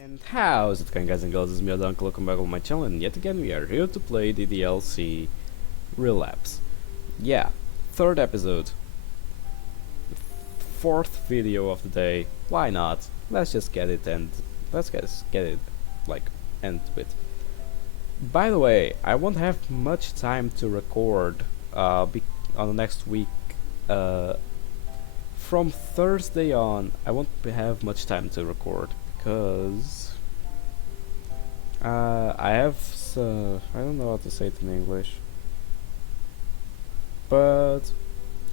And how's it going, guys and girls? It's me, Uncle. Welcome back on my channel, and yet again we are here to play DDLC Relapse. Yeah, third episode, fourth video of the day. Why not? Let's just get it and let's get it like end with. By the way, I won't have much time to record on the next week. Uh, from Thursday on, I won't have much time to record because I have I don't know how to say it in English, but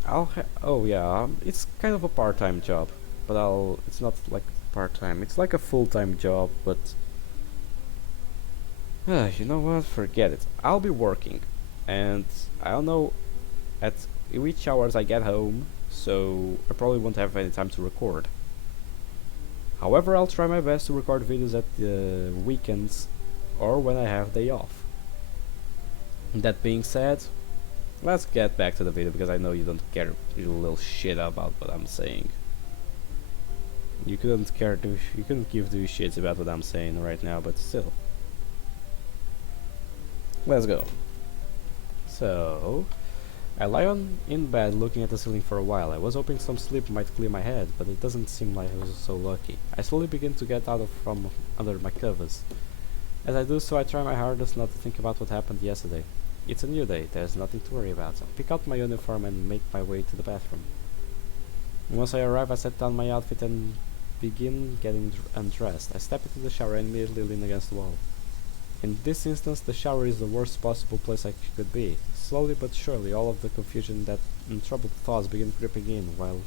oh yeah, it's kind of a part-time job, but it's not like part-time, it's like a full-time job, but you know what, forget it. I'll be working, and I don't know at which hours I get home, so I probably won't have any time to record. However, I'll try my best to record videos at the weekends or when I have day off. That being said, let's get back to the video because I know you don't care a little shit about what I'm saying. You couldn't give two shits about what I'm saying right now, but still. Let's go. So, I lie in bed looking at the ceiling for a while. I was hoping some sleep might clear my head, but it doesn't seem like I was so lucky. I slowly begin to get from under my covers. As I do so, I try my hardest not to think about what happened yesterday. It's a new day, there's nothing to worry about. I pick out my uniform and make my way to the bathroom. Once I arrive, I set down my outfit and begin getting undressed. I step into the shower and immediately lean against the wall. In this instance, the shower is the worst possible place I could be. Slowly but surely, all of the confusion and troubled thoughts begin creeping in while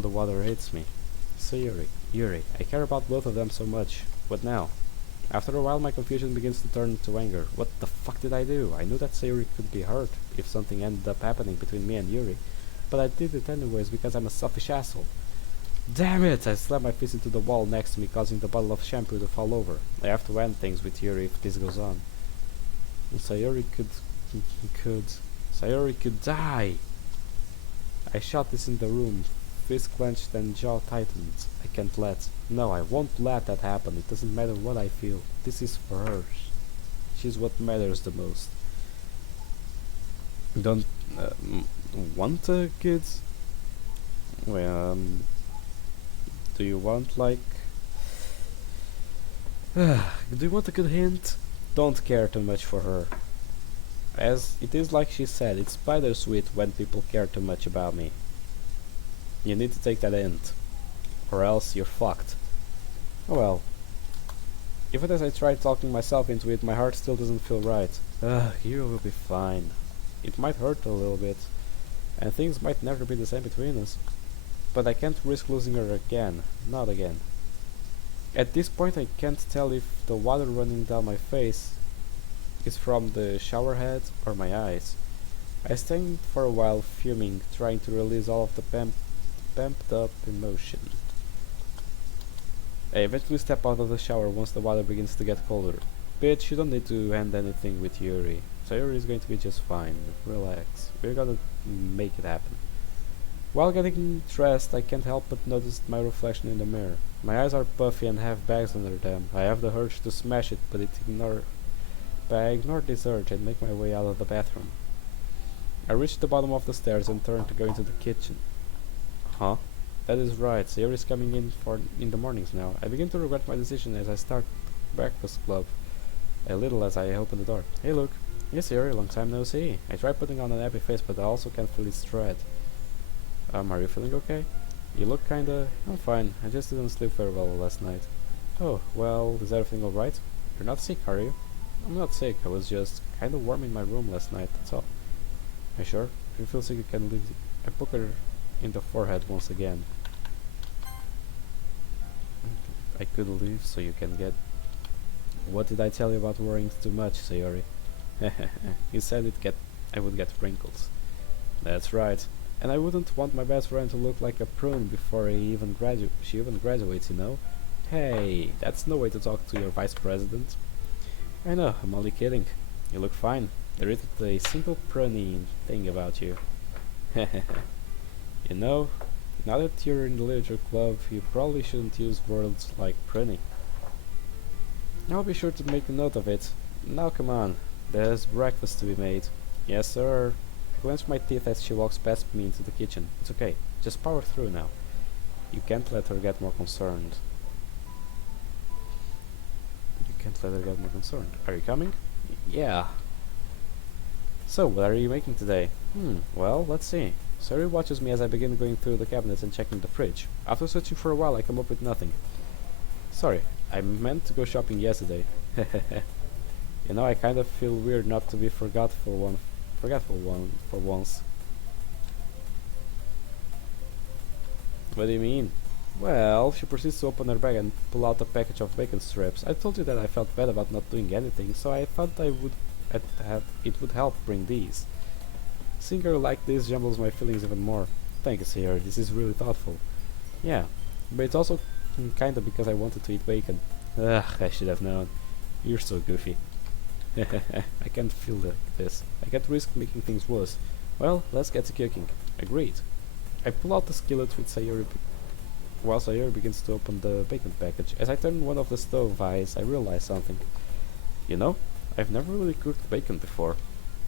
the water hits me. So Yuri, I care about both of them so much. What now? After a while, my confusion begins to turn to anger. What the fuck did I do? I knew that Sayuri could be hurt if something ended up happening between me and Yuri, but I did it anyways because I'm a selfish asshole. Damn it! I slam my fist into the wall next to me, causing the bottle of shampoo to fall over. I have to end things with Yuri if this goes on. And Sayuri could die! I shout this in the room, fist clenched and jaw tightened. I can't no, I won't let that happen. It doesn't matter what I feel. This is for her. She's what matters the most. Don't want kids? Well, do you want like do you want a good hint? Don't care too much for her. As it is like she said, it's bittersweet when people care too much about me. You need to take that hint, or else you're fucked. Oh well. Even as I try talking myself into it, my heart still doesn't feel right. You will be fine. It might hurt a little bit, and things might never be the same between us. But I can't risk losing her again. Not again. At this point I can't tell if the water running down my face is from the shower head or my eyes. I stand for a while fuming, trying to release all of the pumped up emotion. I eventually step out of the shower once the water begins to get colder. Bitch, you don't need to end anything with Yuri. Sayuri is going to be just fine. Relax. We're gonna make it happen. While getting dressed, I can't help but notice my reflection in the mirror. My eyes are puffy and have bags under them. I have the urge to smash it, but I ignore this urge and make my way out of the bathroom. I reach the bottom of the stairs and turn to go into the kitchen. Huh? That is right, Sayori is coming in the mornings now. I begin to regret my decision as I start breakfast club, a little as I open the door. Hey Luke. Yes Sayori, long time no see. I try putting on an happy face, but I also can't feel its dread. Are you feeling okay? You look kinda... I'm fine, I just didn't sleep very well last night. Oh, well, is everything alright? You're not sick, are you? I'm not sick, I was just kinda warm in my room last night, that's all. Are you sure? If you feel sick you can leave. I poke her in the forehead once again. I could leave so you can get... What did I tell you about worrying too much, Sayori? You said I would get wrinkles. That's right. And I wouldn't want my best friend to look like a prune before she even graduates, you know? Hey, that's no way to talk to your vice president. I know, I'm only kidding. You look fine. There isn't a single pruny thing about you. You know, Now that you're in the literature club, you probably shouldn't use words like pruning. I'll be sure to make a note of it. Now come on, there's breakfast to be made. Yes, sir. I clench my teeth as she walks past me into the kitchen. It's okay, just power through now. You can't let her get more concerned. You can't let her get more concerned. Are you coming? Yeah. So, what are you making today? Well, let's see. Sari watches me as I begin going through the cabinets and checking the fridge. After searching for a while, I come up with nothing. Sorry, I meant to go shopping yesterday. You know, I kind of feel weird not to be forgetful one for once. What do you mean? Well, she proceeds to open her bag and pull out a package of bacon strips. I told you that I felt bad about not doing anything, so I thought it would help bring these. Seeing her like this jumbles my feelings even more. Thank you, Sierra. This is really thoughtful. Yeah, but it's also kinda because I wanted to eat bacon. Ugh, I should have known. You're so goofy. I can't feel this. I can't risk making things worse. Well, let's get to cooking. Agreed. I pull out the skillet with Sayuri while Sayuri begins to open the bacon package. As I turn one of the stove eyes, I realize something. You know, I've never really cooked bacon before.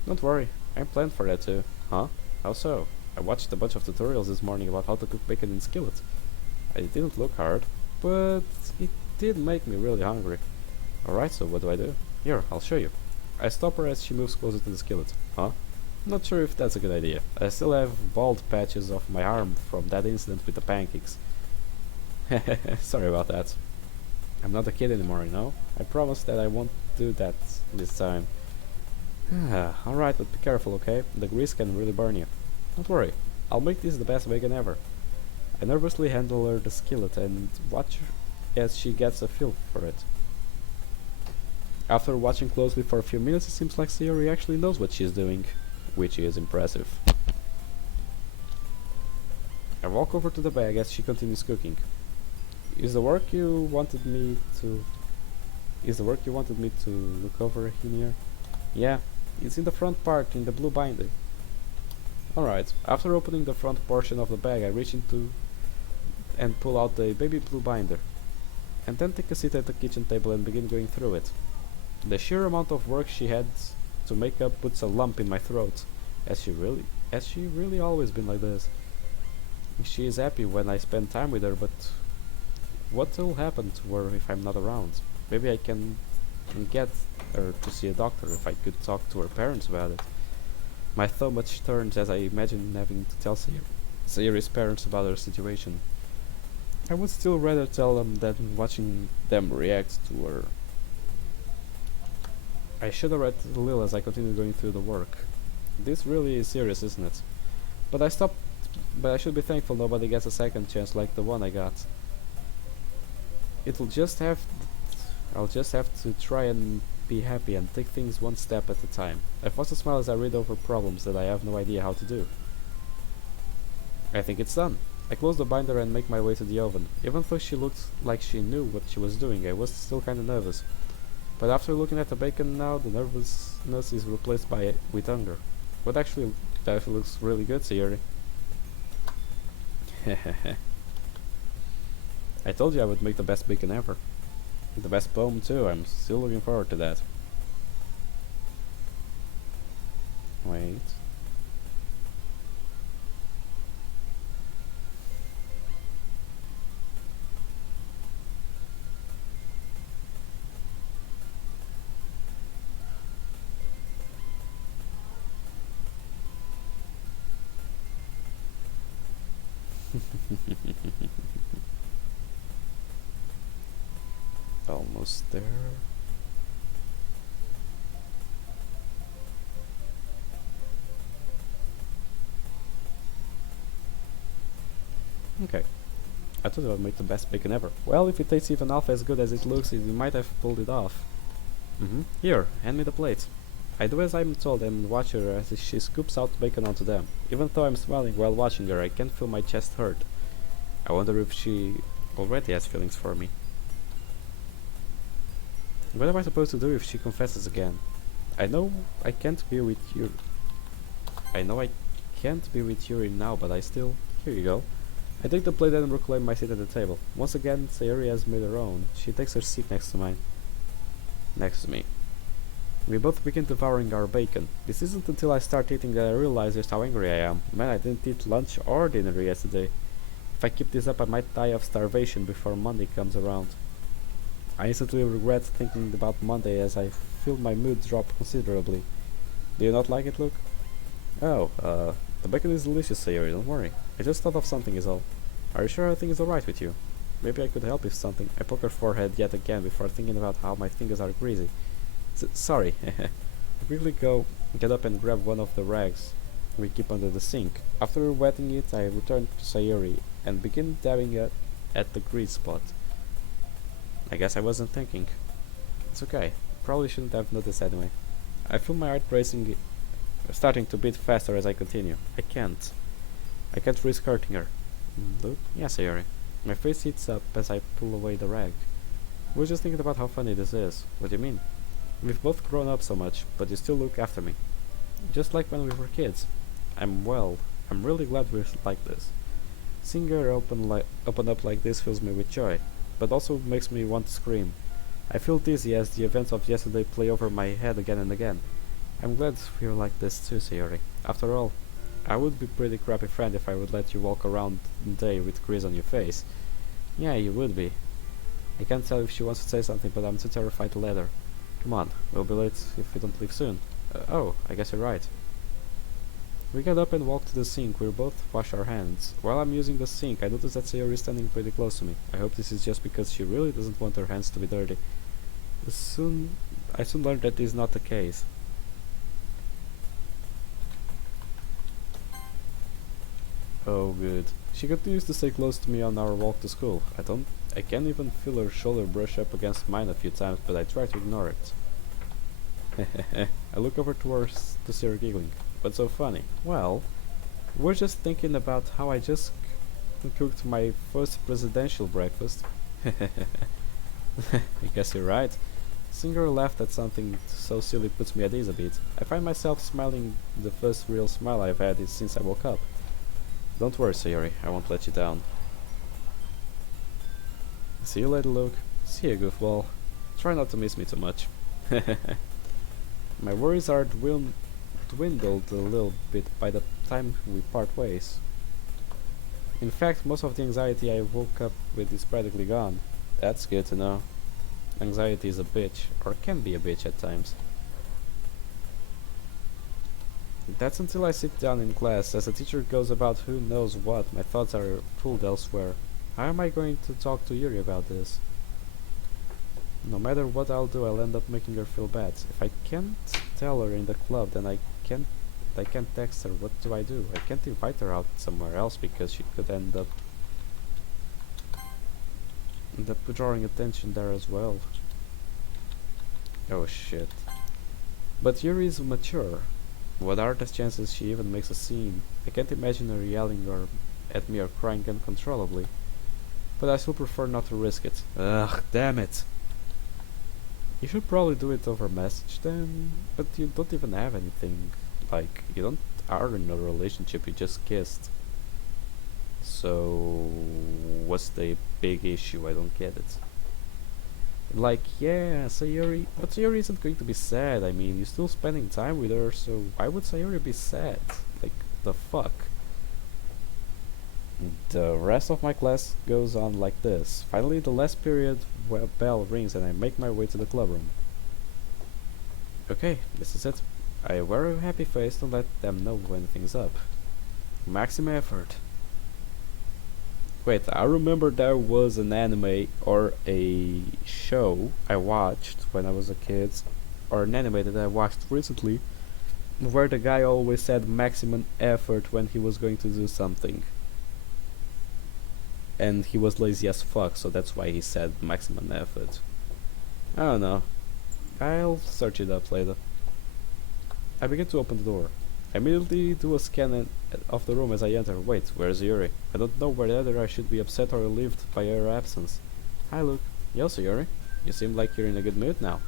Don't worry, I'm planned for that too. Huh? How so? I watched a bunch of tutorials this morning about how to cook bacon in skillets. It didn't look hard, but it did make me really hungry. Alright, so what do I do? Here, I'll show you. I stop her as she moves closer to the skillet. Huh? Not sure if that's a good idea. I still have bald patches of my arm from that incident with the pancakes. Sorry about that. I'm not a kid anymore, you know? I promise that I won't do that this time. Alright, but be careful, okay? The grease can really burn you. Don't worry, I'll make this the best bacon ever. I nervously handle her the skillet and watch her as she gets a feel for it. After watching closely for a few minutes, it seems like Sayori actually knows what she's doing, which is impressive. I walk over to the bag as she continues cooking. Is the work you wanted me to look over in here? Yeah, it's in the front part in the blue binder. Alright, after opening the front portion of the bag, I reach into and pull out the baby blue binder, and then take a seat at the kitchen table and begin going through it. The sheer amount of work she had to make up puts a lump in my throat. Has she really always been like this? She is happy when I spend time with her, but what will happen to her if I'm not around? Maybe I can get her to see a doctor if I could talk to her parents about it. My stomach turns as I imagine having to tell Sayori's parents about her situation. I would still rather tell them than watching them react to her. I shudder at Lil as I continue going through the work. This really is serious, isn't it? But I should be thankful nobody gets a second chance like the one I got. I'll just have to try and be happy and take things one step at a time. I force a smile as I read over problems that I have no idea how to do. I think it's done. I close the binder and make my way to the oven. Even though she looked like she knew what she was doing, I was still kinda nervous. But after looking at the bacon now, the nervousness is replaced with hunger. That actually looks really good, Sayori. I told you I would make the best bacon ever. The best poem too, I'm still looking forward to that. Wait. Almost there. Okay. I thought I would make the best bacon ever. Well, if it tastes even half as good as it looks, you might have pulled it off. Here, hand me the plates. I do as I'm told and watch her as she scoops out bacon onto them. Even though I'm smiling while watching her, I can feel my chest hurt. I wonder if she already has feelings for me. What am I supposed to do if she confesses again? I know I can't be with Yuri now, but I still... Here you go. I take the plate and reclaim my seat at the table. Once again, Sayori has made her own. She takes her seat next to mine. Next to me. We both begin devouring our bacon. This isn't until I start eating that I realize just how angry I am. Man, I didn't eat lunch or dinner yesterday. If I keep this up, I might die of starvation before Monday comes around. I instantly regret thinking about Monday as I feel my mood drop considerably. Do you not like it, Luke? Oh, the bacon is delicious, Sayori, don't worry. I just thought of something is all. Are you sure everything is alright with you? Maybe I could help with something. I poke her forehead yet again before thinking about how my fingers are greasy. Sorry. I quickly get up and grab one of the rags we keep under the sink. After wetting it, I return to Sayori and begin dabbing at the grease spot. I guess I wasn't thinking. It's okay. Probably shouldn't have noticed anyway. I feel my heart racing, starting to beat faster as I continue. I can't risk hurting her. Luke? Yes, Sayori. My face heats up as I pull away the rag. We were just thinking about how funny this is. What do you mean? We've both grown up so much, but you still look after me. Just like when we were kids. I'm really glad we're like this. Seeing her open up like this fills me with joy, but also makes me want to scream. I feel dizzy as the events of yesterday play over my head again and again. I'm glad we're like this too, Sayori. After all, I would be a pretty crappy friend if I would let you walk around the day with grease on your face. Yeah, you would be. I can't tell if she wants to say something, but I'm too terrified to let her. Come on, we'll be late if we don't leave soon. Oh, I guess you're right. We get up and walk to the sink. We both wash our hands. While I'm using the sink, I notice that Sayori is standing pretty close to me. I hope this is just because she really doesn't want her hands to be dirty. I soon learned that is not the case. Oh good. She continues to stay close to me on our walk to school. I can't even feel her shoulder brush up against mine a few times, but I try to ignore it. I look over towards to see her giggling. What's so funny? Well, we're just thinking about how I just cooked my first presidential breakfast. I guess you're right. Singer laughed at something so silly puts me at ease a bit. I find myself smiling the first real smile I've had since I woke up. Don't worry, Sayori, I won't let you down. See you later, Luke. See you, goofball. Try not to miss me too much. My worries are dwindled a little bit by the time we part ways. In fact, most of the anxiety I woke up with is practically gone. That's good to know. Anxiety is a bitch, or can be a bitch at times. That's until I sit down in class. As the teacher goes about who knows what, my thoughts are pulled elsewhere. How am I going to talk to Yuri about this? No matter what I'll do, I'll end up making her feel bad. If I can't tell her in the club, then I can't text her. What do? I can't invite her out somewhere else because she could end up drawing attention there as well. Oh shit. But Yuri is mature. What are the chances she even makes a scene? I can't imagine her yelling at me or crying uncontrollably. But I still prefer not to risk it. Ugh, damn it. You should probably do it over message then, but you don't even have anything. Like, you are in a relationship, you just kissed. So, what's the big issue? I don't get it. Like, yeah, Sayori, but Sayori isn't going to be sad. I mean, you're still spending time with her, so why would Sayori be sad? Like, the fuck? The rest of my class goes on like this. Finally, the last period bell rings and I make my way to the club room. Okay, this is it. I wear a happy face to let them know when things up. Maximum effort. Wait, I remember there was an anime or a show I watched when I was a kid, or an anime that I watched recently, where the guy always said maximum effort when he was going to do something. And he was lazy as fuck, so that's why he said maximum effort. I don't know. I'll search it up later. I begin to open the door. I immediately do a scan of the room as I enter. Wait, where's Yuri? I don't know whether I should be upset or relieved by her absence. Hi, Luke. Yes, Yuri. You seem like you're in a good mood now.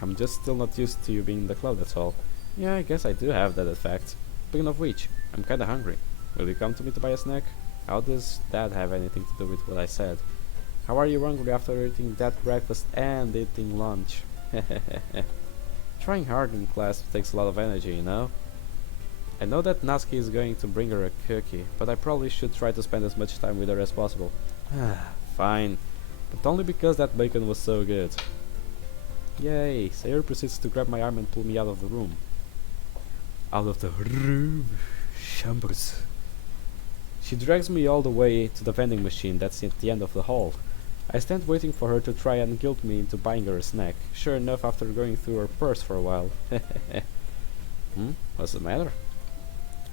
I'm just still not used to you being in the club, that's all. Yeah, I guess I do have that effect. Speaking of which, I'm kinda hungry. Will you come to me to buy a snack? How does that have anything to do with what I said? How are you hungry after eating that breakfast and eating lunch? Trying hard in class takes a lot of energy, you know? I know that Natsuki is going to bring her a cookie, but I probably should try to spend as much time with her as possible. Fine, but only because that bacon was so good. Yay! Sayori proceeds to grab my arm and pull me out of the room. Out of the room! Shambles. She drags me all the way to the vending machine that's at the end of the hall. I stand waiting for her to try and guilt me into buying her a snack. Sure enough, after going through her purse for a while. What's the matter?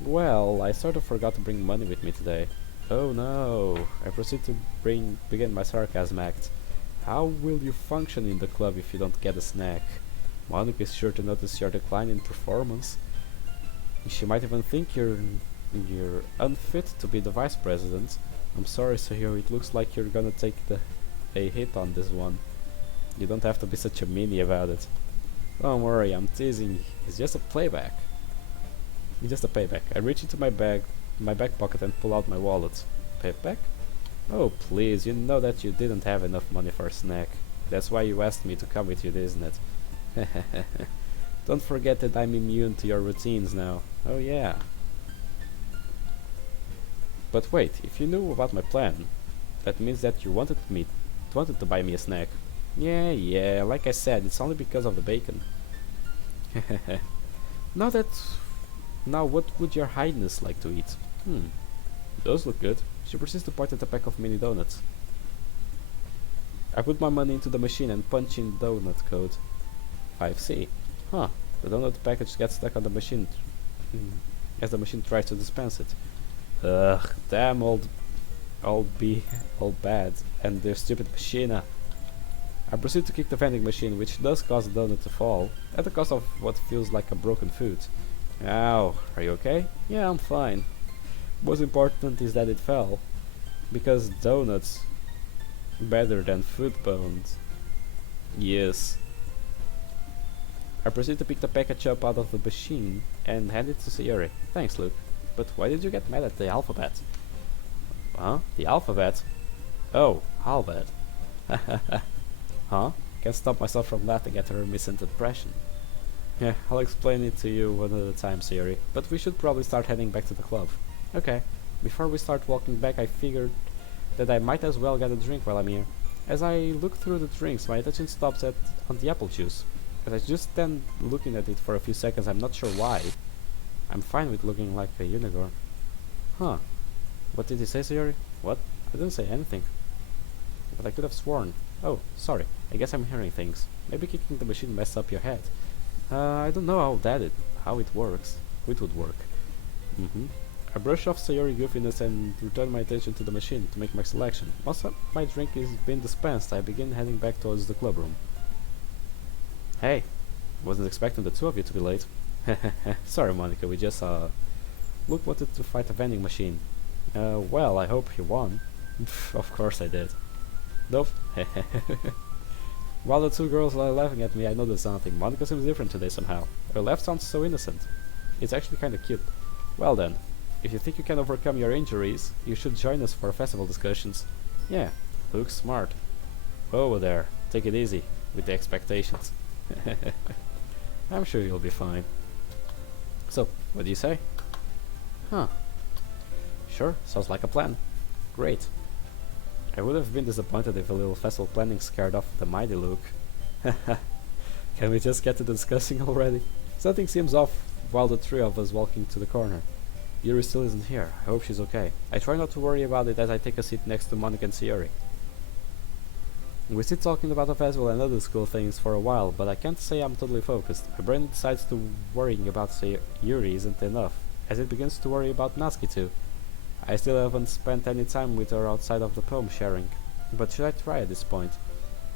Well, I sort of forgot to bring money with me today. Oh no! I proceed to begin my sarcasm act. How will you function in the club if you don't get a snack? Monica is sure to notice your decline in performance. She might even think you're unfit to be the vice president. I'm sorry, Sayori, it looks like you're gonna take a hit on this one. You don't have to be such a meanie about it. Don't worry, I'm teasing. It's just a playback. Just a payback. I reach into my back pocket and pull out my wallet. Payback? Oh please, you know that you didn't have enough money for a snack. That's why you asked me to come with you, isn't it? Don't forget that I'm immune to your routines now. Oh yeah. But wait, if you knew about my plan, that means that you wanted to buy me a snack. Yeah, like I said, it's only because of the bacon. Now what would your highness like to eat? Those look good. She proceeds to point at a pack of mini donuts. I put my money into the machine and punch in donut code 5C. The donut package gets stuck on the machine as the machine tries to dispense it. Ugh, damn all bad, and their stupid machine. I proceed to kick the vending machine, which does cause the donut to fall, at the cost of what feels like a broken foot. Ow, are you okay? Yeah, I'm fine. Most important is that it fell, because donuts better than foot bones. Yes. I proceed to pick the package up out of the machine and hand it to Sayori. Thanks, Luke. But why did you get mad at the alphabet? Huh? The alphabet? Oh, alphabet. Huh? Can't stop myself from laughing at her misinterpretation. Yeah, I'll explain it to you one at a time, Sayori, but we should probably start heading back to the club. Okay. Before we start walking back, I figured that I might as well get a drink while I'm here. As I look through the drinks, my attention stops on the apple juice. As I just stand looking at it for a few seconds, I'm not sure why. I'm fine with looking like a unicorn. Huh. What did you say, Sayori? What? I didn't say anything. But I could have sworn. Oh, sorry. I guess I'm hearing things. Maybe kicking the machine messed up your head. I don't know how it works. It would work. I brush off Sayori goofiness and return my attention to the machine to make my selection. Once my drink is being dispensed, I begin heading back towards the club room. Hey, wasn't expecting the two of you to be late. Sorry, Monica, we just Luke wanted to fight a vending machine. Well, I hope he won. Of course I did. Nope. While the two girls are laughing at me, I notice something. Monica seems different today somehow. Her laugh sounds so innocent. It's actually kinda cute. Well then, if you think you can overcome your injuries, you should join us for festival discussions. Yeah, Luke's smart. Over there, take it easy with the expectations. I'm sure you'll be fine. So, what do you say? Huh. Sure, sounds like a plan. Great. I would have been disappointed if a little festival planning scared off the mighty Luke. Can we just get to discussing already? Something seems off while the three of us walking to the corner. Yuri still isn't here. I hope she's okay. I try not to worry about it as I take a seat next to Monica and Sayori. We sit talking about the festival and other school things for a while, but I can't say I'm totally focused. My brain decides to worrying about Yuri isn't enough, as it begins to worry about Natsuki too. I still haven't spent any time with her outside of the poem sharing, but should I try at this point?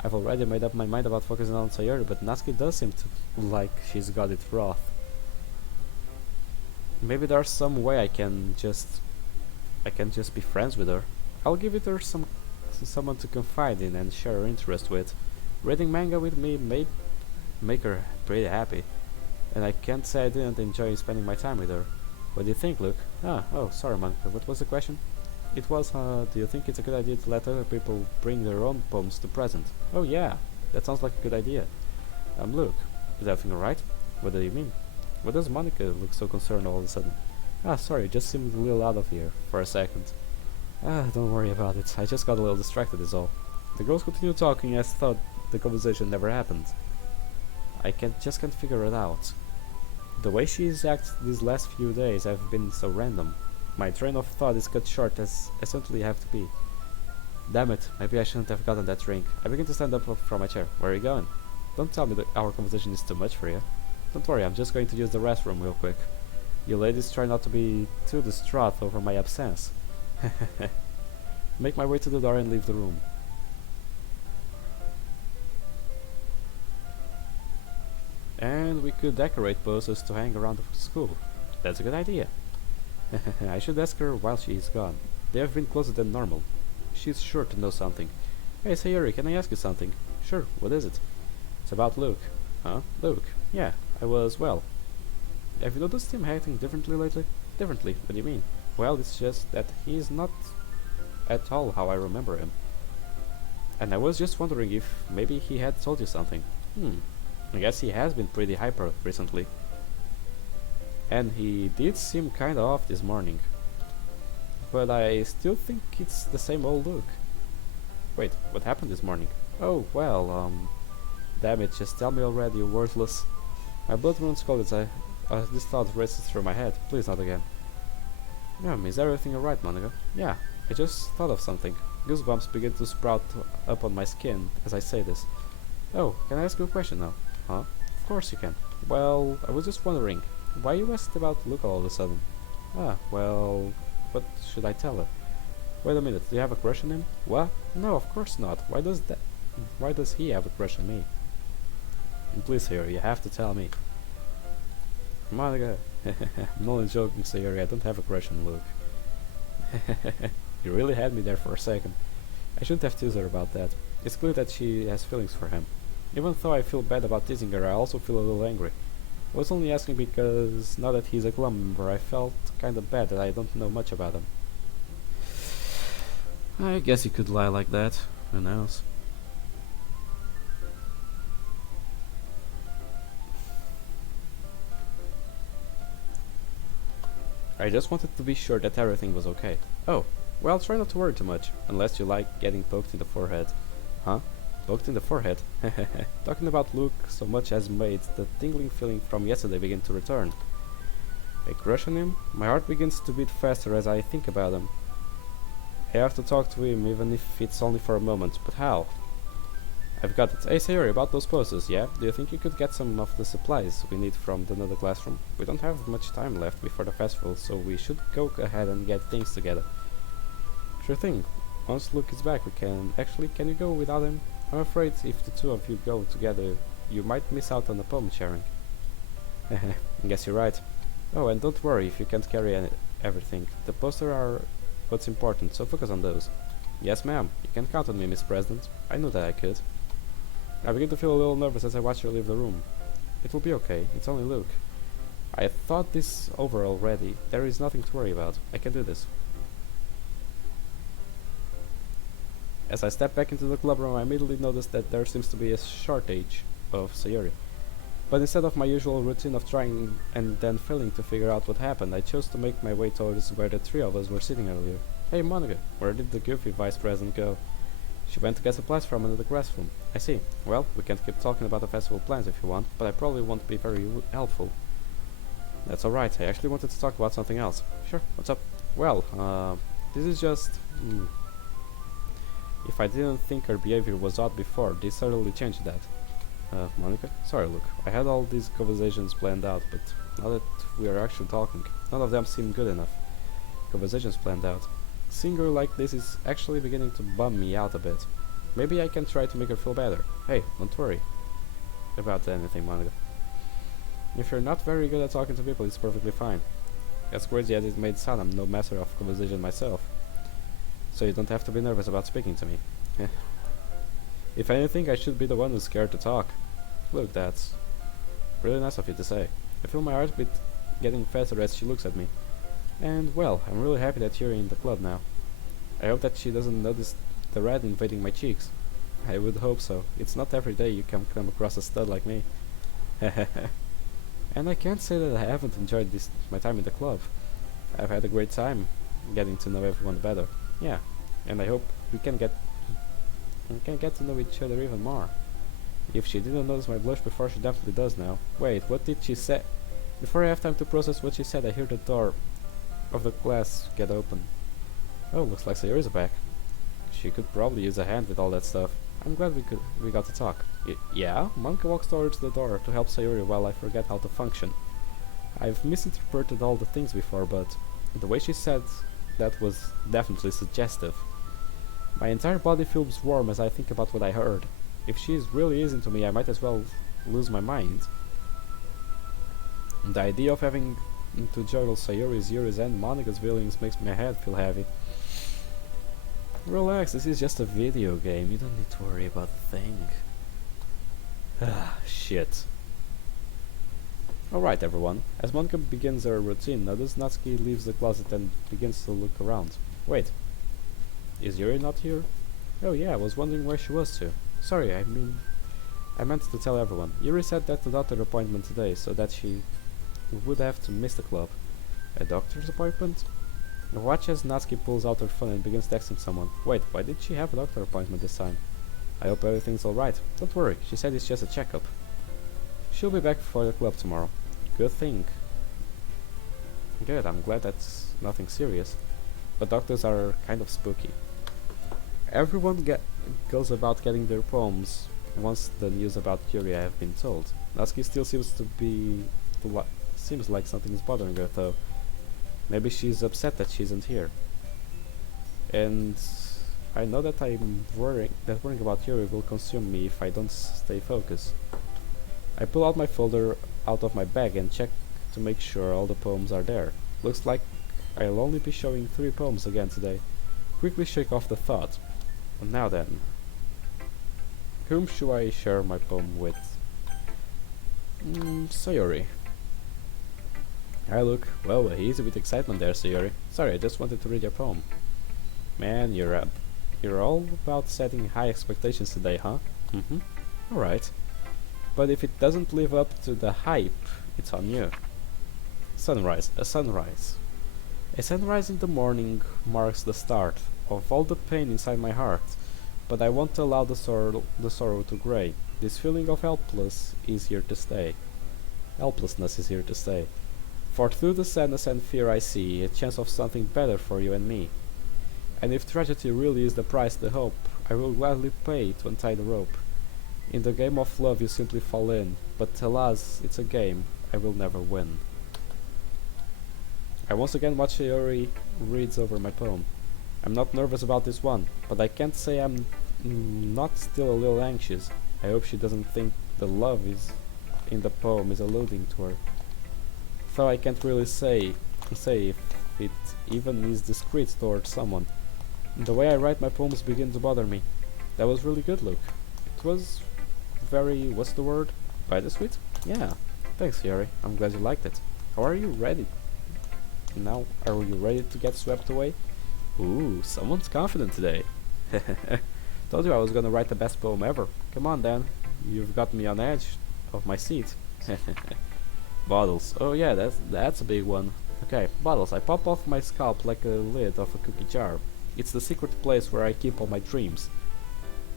I've already made up my mind about focusing on Sayori, but Natsuki does seem to like she's got it rough. Maybe there's some way I can just be friends with her. I'll give it her someone to confide in and share her interest with. Reading manga with me may make her pretty happy, and I can't say I didn't enjoy spending my time with her. What do you think, Luke? Oh, sorry, Monica. What was the question? It was, do you think it's a good idea to let other people bring their own poems to present? Oh yeah, that sounds like a good idea. Look, is everything alright? What do you mean? What does Monica look so concerned all of a sudden? Sorry, it just seemed a little out of here for a second. Don't worry about it. I just got a little distracted is all. The girls continued talking as thought the conversation never happened. Just can't figure it out. The way she's acted these last few days have been so random. My train of thought is cut short as I simply have to be. Damn it, maybe I shouldn't have gotten that drink. I begin to stand up from my chair. Where are you going? Don't tell me that our conversation is too much for you. Don't worry, I'm just going to use the restroom real quick. You ladies try not to be too distraught over my absence. Make my way to the door and leave the room. And we could decorate posters to hang around the school. That's a good idea. I should ask her while she is gone. They have been closer than normal. She's sure to know something. Hey Sayuri, can I ask you something? Sure, what is it? It's about Luke. Huh? Luke? Yeah, well. Have you noticed him acting differently lately? Differently? What do you mean? Well, it's just that he's not at all how I remember him. And I was just wondering if maybe he had told you something. I guess he has been pretty hyper recently. And he did seem kinda off this morning. But I still think it's the same old Luke. Wait, what happened this morning? Oh, well, damn it, just tell me already, you worthless. My blood runs cold as this thought races through my head. Please not again. Is everything alright, Monica? Yeah, I just thought of something. Goosebumps begin to sprout up on my skin as I say this. Oh, can I ask you a question now? Huh? Of course you can. Well, I was just wondering, why you asked about Luke all of a sudden? Well, what should I tell her? Wait a minute, do you have a crush on him? What? No, of course not. Why does he have a crush on me? And please, Sayori, you have to tell me. Monica, I'm only joking, Sayori, I don't have a crush on Luke. You really had me there for a second. I shouldn't have teased her about that. It's clear that she has feelings for him. Even though I feel bad about teasing her, I also feel a little angry. I was only asking because now that he's a club member, I felt kinda bad that I don't know much about him. I guess you could lie like that. Who knows? I just wanted to be sure that everything was okay. Oh, well, try not to worry too much, unless you like getting poked in the forehead. Huh? Poked in the forehead? Talking about Luke so much has made the tingling feeling from yesterday begin to return. A crush on him? My heart begins to beat faster as I think about him. I have to talk to him even if it's only for a moment, but how? I've got it. Hey Sayori, about those posters, yeah? Do you think you could get some of the supplies we need from another classroom? We don't have much time left before the festival, so we should go ahead and get things together. Sure thing. Once Luke is back, we can... Actually, can you go without him? I'm afraid if the two of you go together, you might miss out on the poem sharing. I guess you're right. Oh, and don't worry if you can't carry everything. The posters are what's important, so focus on those. Yes, ma'am. You can count on me, Miss President. I knew that I could. I begin to feel a little nervous as I watch her leave the room. It will be okay. It's only Luke. I thought this over already. There is nothing to worry about. I can do this. As I step back into the club room, I immediately notice that there seems to be a shortage of Sayori. But instead of my usual routine of trying and then failing to figure out what happened, I chose to make my way towards where the three of us were sitting earlier. Hey Monica, where did the goofy vice president go? She went to get supplies from another classroom. I see. Well, we can keep talking about the festival plans if you want, but I probably won't be very helpful. That's alright, I actually wanted to talk about something else. Sure, what's up? Well, this is just... If I didn't think her behavior was odd before, this certainly changed that. Monica? Sorry, look, I had all these conversations planned out, but now that we are actually talking, none of them seem good enough. Conversations planned out. Seeing her like this is actually beginning to bum me out a bit. Maybe I can try to make her feel better. Hey, don't worry about anything, Monica. If you're not very good at talking to people, it's perfectly fine. As crazy as it may sound, I'm no master of conversation myself. So you don't have to be nervous about speaking to me. If anything, I should be the one who's scared to talk. Look, that's really nice of you to say. I feel my heartbeat getting faster as she looks at me. And well, I'm really happy that you're in the club now. I hope that she doesn't notice the red invading my cheeks. I would hope so. It's not every day you can come across a stud like me. And I can't say that I haven't enjoyed my time in the club. I've had a great time getting to know everyone better. Yeah, and I hope we can get to know each other even more. If she didn't notice my blush before, she definitely does now. Wait, what did she say? Before I have time to process what she said, I hear the door of the class get open. Oh, looks like Sayori's back. She could probably use a hand with all that stuff. I'm glad we got to talk. Yeah? Monkey walks towards the door to help Sayori while I forget how to function. I've misinterpreted all the things before, but the way she said that was definitely suggestive. My entire body feels warm as I think about what I heard. If she is really into me, I might as well lose my mind. The idea of having to juggle Sayori's, Yuri's and Monika's feelings makes my head feel heavy. Relax, this is just a video game. You don't need to worry about a thing. Ah, shit. Alright everyone, as Monika begins her routine, notice Natsuki leaves the closet and begins to look around. Wait, is Yuri not here? Oh yeah, I was wondering where she was too. Sorry, I meant to tell everyone. Yuri said that the doctor appointment today, so that she would have to miss the club. A doctor's appointment? Watch as Natsuki pulls out her phone and begins texting someone. Wait, why did she have a doctor appointment this time? I hope everything's alright. Don't worry, she said it's just a checkup. She'll be back for the club tomorrow. Good thing. Good, I'm glad that's nothing serious. But doctors are kind of spooky. Everyone goes about getting their poems once the news about Yuri have been told. Natsuki still seems like something is bothering her though. Maybe she's upset that she isn't here. And I know that worrying about Yuri will consume me if I don't stay focused. I pull out my folder out of my bag and check to make sure all the poems are there. Looks like I'll only be showing 3 poems again today. Quickly shake off the thought. Now then, whom should I share my poem with? Sayori. Hi look, well, easy with excitement there, Sayori. Sorry, I just wanted to read your poem. Man, you're all about setting high expectations today, huh? Alright. But if it doesn't live up to the hype, it's on you. Sunrise, a sunrise. A sunrise in the morning marks the start of all the pain inside my heart, but I won't allow the sorrow to gray. This feeling of helplessness is here to stay. For through the sadness and fear I see a chance of something better for you and me. And if tragedy really is the price to hope, I will gladly pay to untie the rope. In the game of love you simply fall in, but alas, it's a game I will never win. I once again watch Sayori reads over my poem. I'm not nervous about this one, but I can't say I'm not still a little anxious. I hope she doesn't think the love is in the poem is alluding to her. Though I can't really say if it even is discreet towards someone. The way I write my poems begin to bother me. That was really good, Luke. It was very, what's the word? Bittersweet? Yeah. Thanks, Yuri. I'm glad you liked it. How are you ready? Now, are you ready to get swept away? Ooh, someone's confident today. Told you I was gonna write the best poem ever. Come on, Dan. You've got me on edge of my seat. Bottles. Oh yeah, that's a big one. Okay, bottles. I pop off my scalp like a lid of a cookie jar. It's the secret place where I keep all my dreams.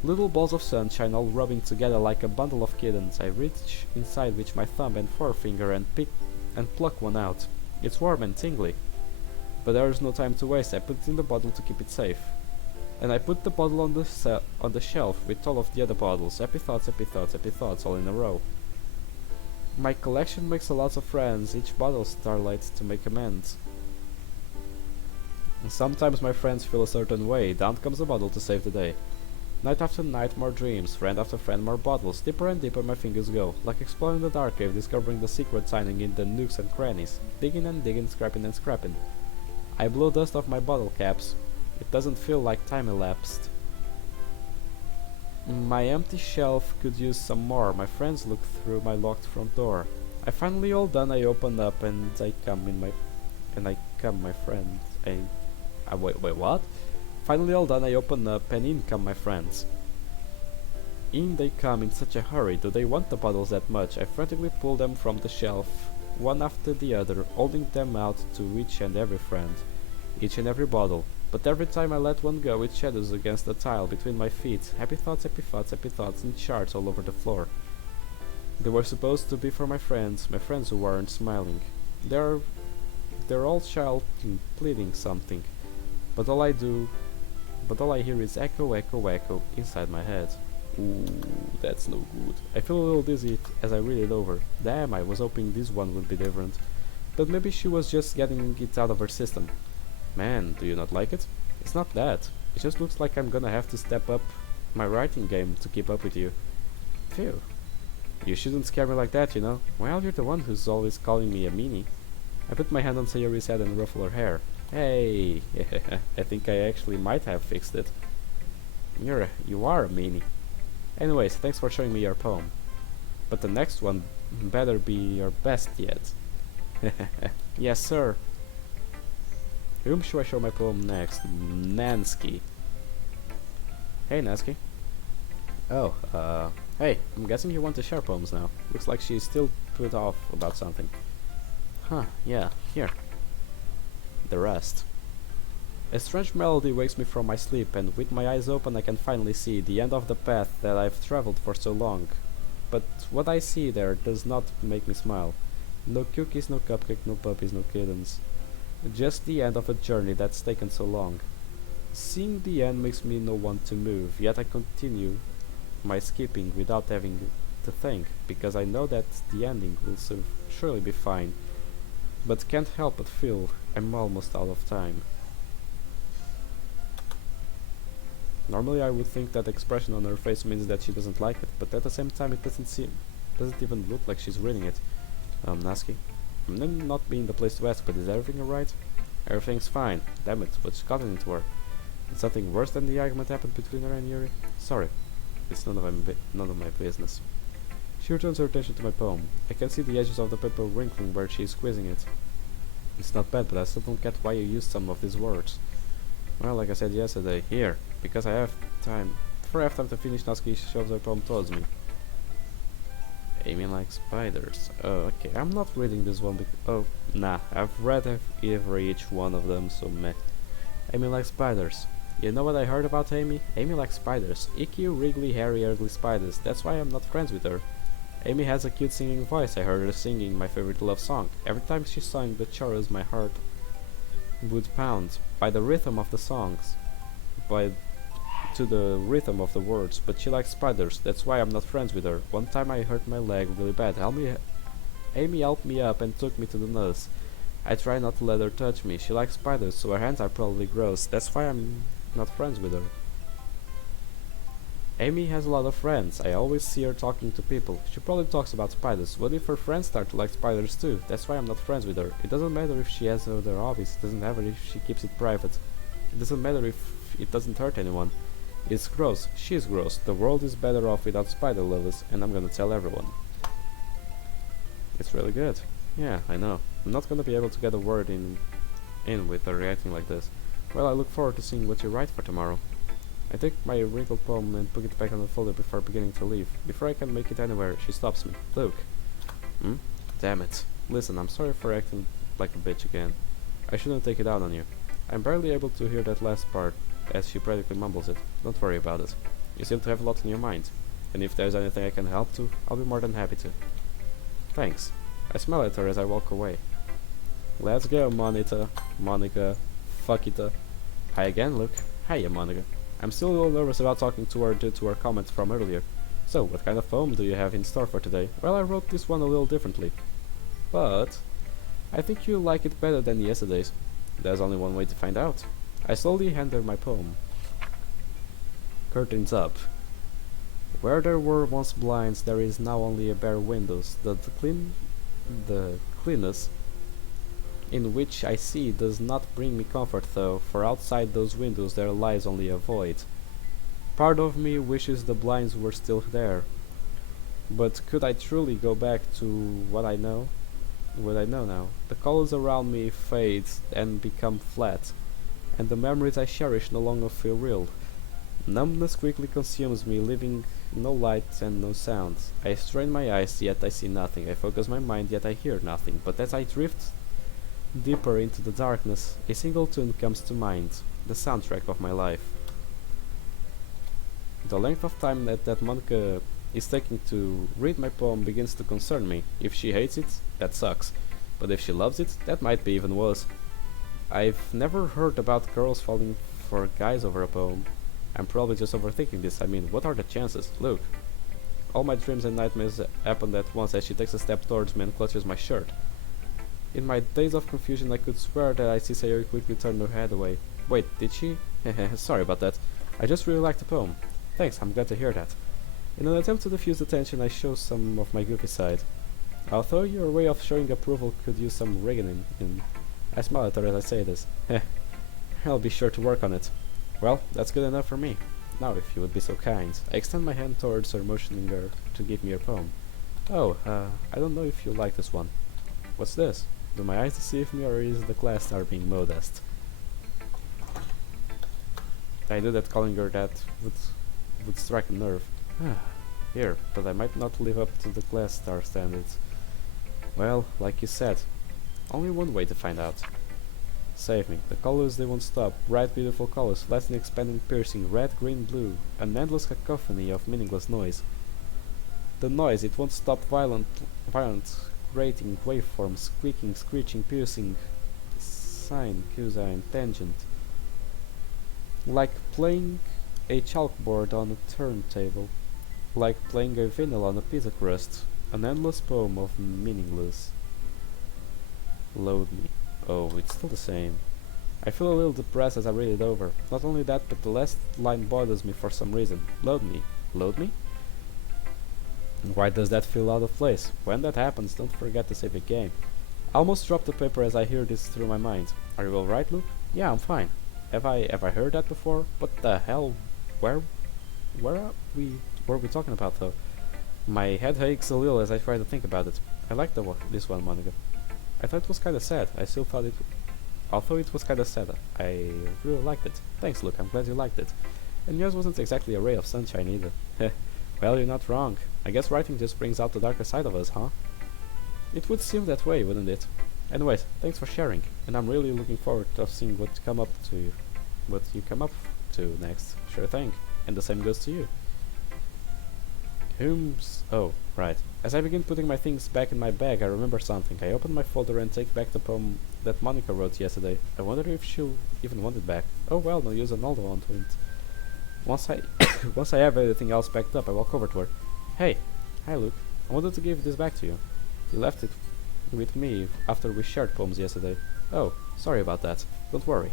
Little balls of sunshine all rubbing together like a bundle of kittens. I reach inside with my thumb and forefinger and pluck one out. It's warm and tingly. But there is no time to waste. I put it in the bottle to keep it safe. And I put the bottle on the shelf with all of the other bottles. Happy thoughts, happy thoughts, happy thoughts, all in a row. My collection makes a lot of friends. Each bottle starlights to make amends. And sometimes my friends feel a certain way. Down comes a bottle to save the day. Night after night, more dreams. Friend after friend, more bottles. Deeper and deeper my fingers go. Like exploring the dark cave, discovering the secrets hiding in the nooks and crannies. Digging and digging, scrapping and scrapping. I blow dust off my bottle caps. It doesn't feel like time elapsed. My empty shelf could use some more. My friends look through my locked front door. I finally all done. I open up and I come in my and I come my friends. Wait, what? Finally all done, I open up and in come my friends. In they come in such a hurry. Do they want the bottles that much? I frantically pull them from the shelf, one after the other, holding them out to each and every friend, each and every bottle. But every time I let one go, it shadows against the tile between my feet. Happy thoughts, happy thoughts, happy thoughts in shards all over the floor. They were supposed to be for my friends who weren't smiling. They're all shouting, pleading something. But all I hear is echo, echo, echo inside my head. Ooh, that's no good. I feel a little dizzy as I read it over. Damn, I was hoping this one would be different. But maybe she was just getting it out of her system. Man, do you not like it? It's not that. It just looks like I'm gonna have to step up my writing game to keep up with you. Phew. You shouldn't scare me like that, you know. Well, you're the one who's always calling me a meanie. I put my hand on Sayori's head and ruffle her hair. Hey, I think I actually might have fixed it. You are a meanie. Anyways, thanks for showing me your poem. But the next one better be your best yet. Yes, sir. Whom should I show my poem next? Nansky. Hey, Nansky. Oh, hey, I'm guessing you want to share poems now. Looks like she's still put off about something. Huh, yeah, here. The rest. A strange melody wakes me from my sleep, and with my eyes open I can finally see the end of the path that I've traveled for so long. But what I see there does not make me smile. No cookies, no cupcake, no puppies, no kittens. Just the end of a journey that's taken so long. Seeing the end makes me not want to move, yet I continue my skipping without having to think, because I know that the ending will surely be fine, but can't help but feel I'm almost out of time. Normally I would think that expression on her face means that she doesn't like it, but at the same time it doesn't even look like she's reading it. Nasky, I'm not being the place to ask, but is everything alright? Everything's fine. Damn it, what's gotten into her? Did something worse than the argument happened between her and Yuri? Sorry, it's none of my business. She returns her attention to my poem. I can see the edges of the paper wrinkling where she is squeezing it. It's not bad, but I still don't get why you used some of these words. Well, like I said yesterday, here, because I have time. Before I have time to finish, Natsuki shoves her poem towards me. Aiming like spiders. Oh, okay, I'm not reading this one because... Oh, nah, I've read each one of them, so meh. Aiming like spiders. You know what I heard about Amy? Amy likes spiders. Icky, wriggly, hairy, ugly spiders. That's why I'm not friends with her. Amy has a cute singing voice. I heard her singing my favorite love song. Every time she sang the chorus, my heart would pound by the rhythm of the songs, to the rhythm of the words. But she likes spiders. That's why I'm not friends with her. One time I hurt my leg really bad. Amy helped me up and took me to the nurse. I try not to let her touch me. She likes spiders, so her hands are probably gross. That's why I'm not friends with her. Amy has a lot of friends. I always see her talking to people. She probably talks about spiders. What if her friends start to like spiders too? That's why I'm not friends with her. It doesn't matter if she has other hobbies. It doesn't matter if she keeps it private. It doesn't matter if it doesn't hurt anyone. It's gross. She's gross. The world is better off without spider lovers, and I'm gonna tell everyone. It's really good. Yeah, I know. I'm not gonna be able to get a word in with her reacting like this. Well, I look forward to seeing what you write for tomorrow. I take my wrinkled poem and put it back on the folder before beginning to leave. Before I can make it anywhere, she stops me. Luke. Damn it. Listen, I'm sorry for acting like a bitch again. I shouldn't take it out on you. I'm barely able to hear that last part, as she practically mumbles it. Don't worry about it. You seem to have a lot in your mind, and if there's anything I can help to, I'll be more than happy to. Thanks. I smile at her as I walk away. Let's go, Monica. Fuck it. Hi again, Luke. Hiya, Monica. I'm still a little nervous about talking to her due to her comments from earlier. So, what kind of poem do you have in store for today? Well, I wrote this one a little differently. But I think you'll like it better than yesterday's. There's only one way to find out. I slowly hand her my poem. Curtains up. Where there were once blinds, there is now only a bare windows. The cleanness in which I see does not bring me comfort though, for outside those windows there lies only a void. Part of me wishes the blinds were still there, but could I truly go back to what I know? What I know now. The colors around me fade and become flat, and the memories I cherish no longer feel real. Numbness quickly consumes me, leaving no light and no sounds. I strain my eyes, yet I see nothing. I focus my mind, yet I hear nothing. But as I drift deeper into the darkness, a single tune comes to mind, the soundtrack of my life. The length of time that Monica is taking to read my poem begins to concern me. If she hates it, that sucks. But if she loves it, that might be even worse. I've never heard about girls falling for guys over a poem. I'm probably just overthinking this. I mean, what are the chances? Look. All my dreams and nightmares happen at once as she takes a step towards me and clutches my shirt. In my daze of confusion, I could swear that I see Sayori quickly turn her head away. Wait, did she? Sorry about that. I just really liked the poem. Thanks, I'm glad to hear that. In an attempt to diffuse the tension, I show some of my goofy side. Although your way of showing approval could use some rigging in. I smile at her as I say this. I'll be sure to work on it. Well, that's good enough for me. Now, if you would be so kind. I extend my hand towards her, motioning her to give me your poem. Oh, I don't know if you like this one. What's this? Do my eyes deceive me, or is the class star being modest? I knew that calling her that would strike a nerve. Here, but I might not live up to the class star standards. Well, like you said, only one way to find out. Save me. The colors, they won't stop. Bright, beautiful colors, flashing, expanding, piercing, red, green, blue. An endless cacophony of meaningless noise. The noise, it won't stop. Violent, grating, waveforms, squeaking, screeching, piercing, sine, cosine, tangent. Like playing a chalkboard on a turntable. Like playing a vinyl on a pizza crust. An endless poem of meaningless. Load me. Oh, it's still the same. I feel a little depressed as I read it over. Not only that, but the last line bothers me for some reason. Load me. Load me? Why does that feel out of place? When that happens, don't forget to save the game. I almost drop the paper as I hear this through my mind. Are you alright, Luke? Yeah, I'm fine. Have I ever heard that before? What the hell? Where were we talking about though? My head aches a little as I try to think about it. I like this one, Monica. I thought it was kinda sad. I still thought it... Although it was kinda sad, I really liked it. Thanks, Luke, I'm glad you liked it. And yours wasn't exactly a ray of sunshine either. Well, you're not wrong. I guess writing just brings out the darker side of us, huh? It would seem that way, wouldn't it? Anyways, thanks for sharing, and I'm really looking forward to seeing what you come up to next. Sure thing. And the same goes to you. Oh, right. As I begin putting my things back in my bag, I remember something. I open my folder and take back the poem that Monica wrote yesterday. I wonder if she'll even want it back. Oh well, no use on all the one to it. Once I have everything else packed up, I walk over to her. Hey, hi Luke. I wanted to give this back to you. You left it with me after we shared poems yesterday. Oh, sorry about that. Don't worry.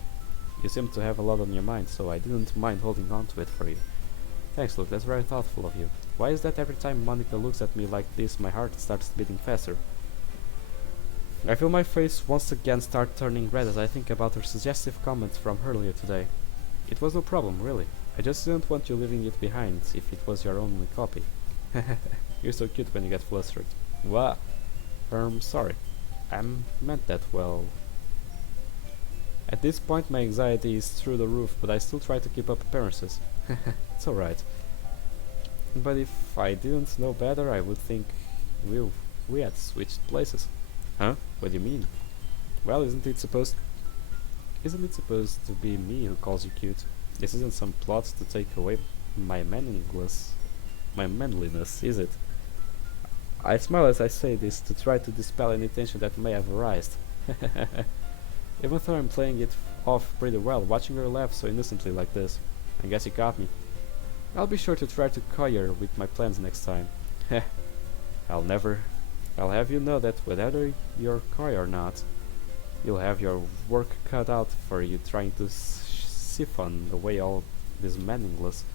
You seem to have a lot on your mind, so I didn't mind holding on to it for you. Thanks, Luke. That's very thoughtful of you. Why is that every time Monica looks at me like this, my heart starts beating faster? I feel my face once again start turning red as I think about her suggestive comment from earlier today. It was no problem, really. I just didn't want you leaving it behind if it was your only copy. You're so cute when you get flustered. What? Sorry. I meant that well. At this point my anxiety is through the roof, but I still try to keep up appearances. It's alright. But if I didn't know better, I would think we had switched places. Huh? What do you mean? Well, isn't it supposed to be me who calls you cute? This isn't some plot to take away my manliness, is it? I smile as I say this to try to dispel any tension that may have arisen. Even though I'm playing it off pretty well, watching her laugh so innocently like this, I guess you got me. I'll be sure to try to coy her with my plans next time. Heh. I'll have you know that whether you're coy or not, you'll have your work cut out for you trying to siphon away all this manliness.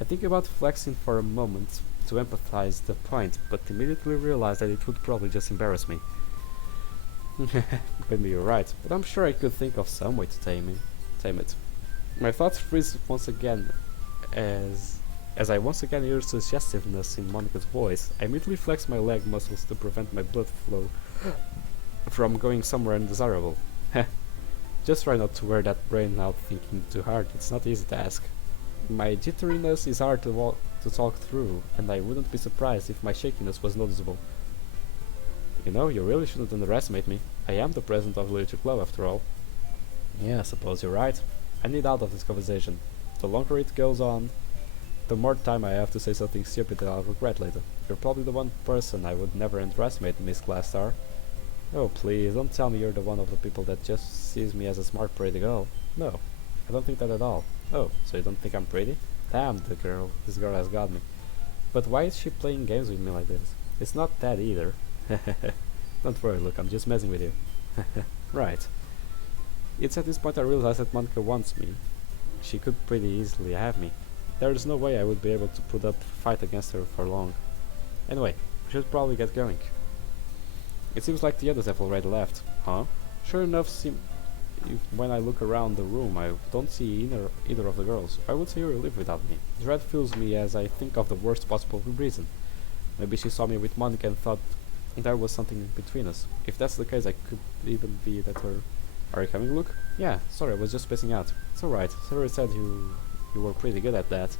I think about flexing for a moment to empathize the point, but immediately realize that it would probably just embarrass me. Maybe you're right, but I'm sure I could think of some way to tame it. My thoughts freeze once again as As I once again hear suggestiveness in Monica's voice, I immediately flex my leg muscles to prevent my blood flow from going somewhere undesirable. Just try not to wear that brain out thinking too hard, it's not easy to ask. My jitteriness is hard to talk through, and I wouldn't be surprised if my shakiness was noticeable. You know, you really shouldn't underestimate me. I am the president of Literature Club after all. Yeah, I suppose you're right. I need out of this conversation. The longer it goes on, the more time I have to say something stupid that I'll regret later. You're probably the one person I would never underestimate, Miss Glasstar. Oh please, don't tell me you're the one of the people that just sees me as a smart pretty girl. No, I don't think that at all. Oh, so you don't think I'm pretty? Damn, this girl has got me. But why is she playing games with me like this? It's not that either. Don't worry, look, I'm just messing with you. Right. It's at this point I realize that Monica wants me. She could pretty easily have me. There is no way I would be able to put up a fight against her for long. Anyway, we should probably get going. It seems like the others have already left. Huh? Sure enough, when I look around the room, I don't see either of the girls. Why would Sayuri live without me? Dread fills me as I think of the worst possible reason. Maybe she saw me with Monica and thought there was something between us. If that's the case, I could even be that her... Are you coming, Luke? Yeah, sorry, I was just spacing out. It's alright. Sayuri said you were pretty good at that.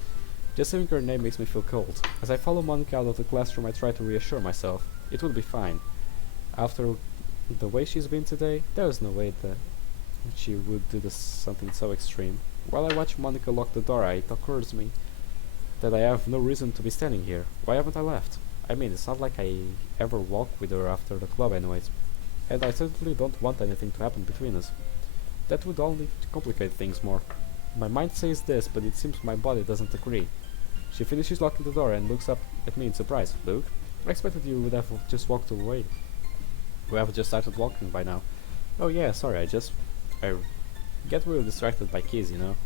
Just saying her name makes me feel cold. As I follow Monica out of the classroom, I try to reassure myself. It will be fine. After the way she's been today, there is no way that she would do something so extreme. While I watch Monica lock the door, it occurs to me that I have no reason to be standing here. Why haven't I left? I mean, it's not like I ever walk with her after the club anyways. And I certainly don't want anything to happen between us. That would only complicate things more. My mind says this, but it seems my body doesn't agree. She finishes locking the door and looks up at me in surprise. Luke? I expected you would have just walked away. We have just started walking by now. Oh yeah, sorry, I get really distracted by keys, you know.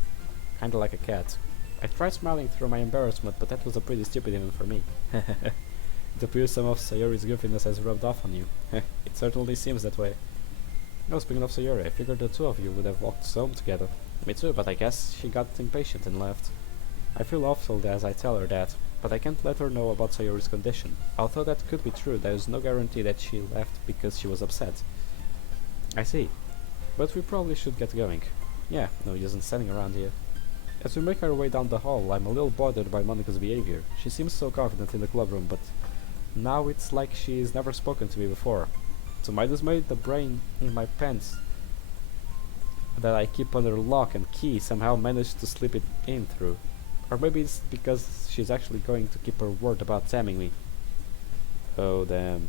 Kinda like a cat. I tried smiling through my embarrassment, but that was a pretty stupid even for me. It appears some of Sayori's goofiness has rubbed off on you. It certainly seems that way. No, speaking of Sayori, I figured the two of you would have walked home together. Me too, but I guess she got impatient and left. I feel awful as I tell her that, but I can't let her know about Sayori's condition. Although that could be true, there is no guarantee that she left because she was upset. I see. But we probably should get going. Yeah, no use in standing around here. As we make our way down the hall, I'm a little bothered by Monica's behavior. She seems so confident in the club room, but now it's like she's never spoken to me before. To my dismay, the brain in my pants that I keep under lock and key somehow managed to slip it in through. Or maybe it's because she's actually going to keep her word about taming me. Oh damn.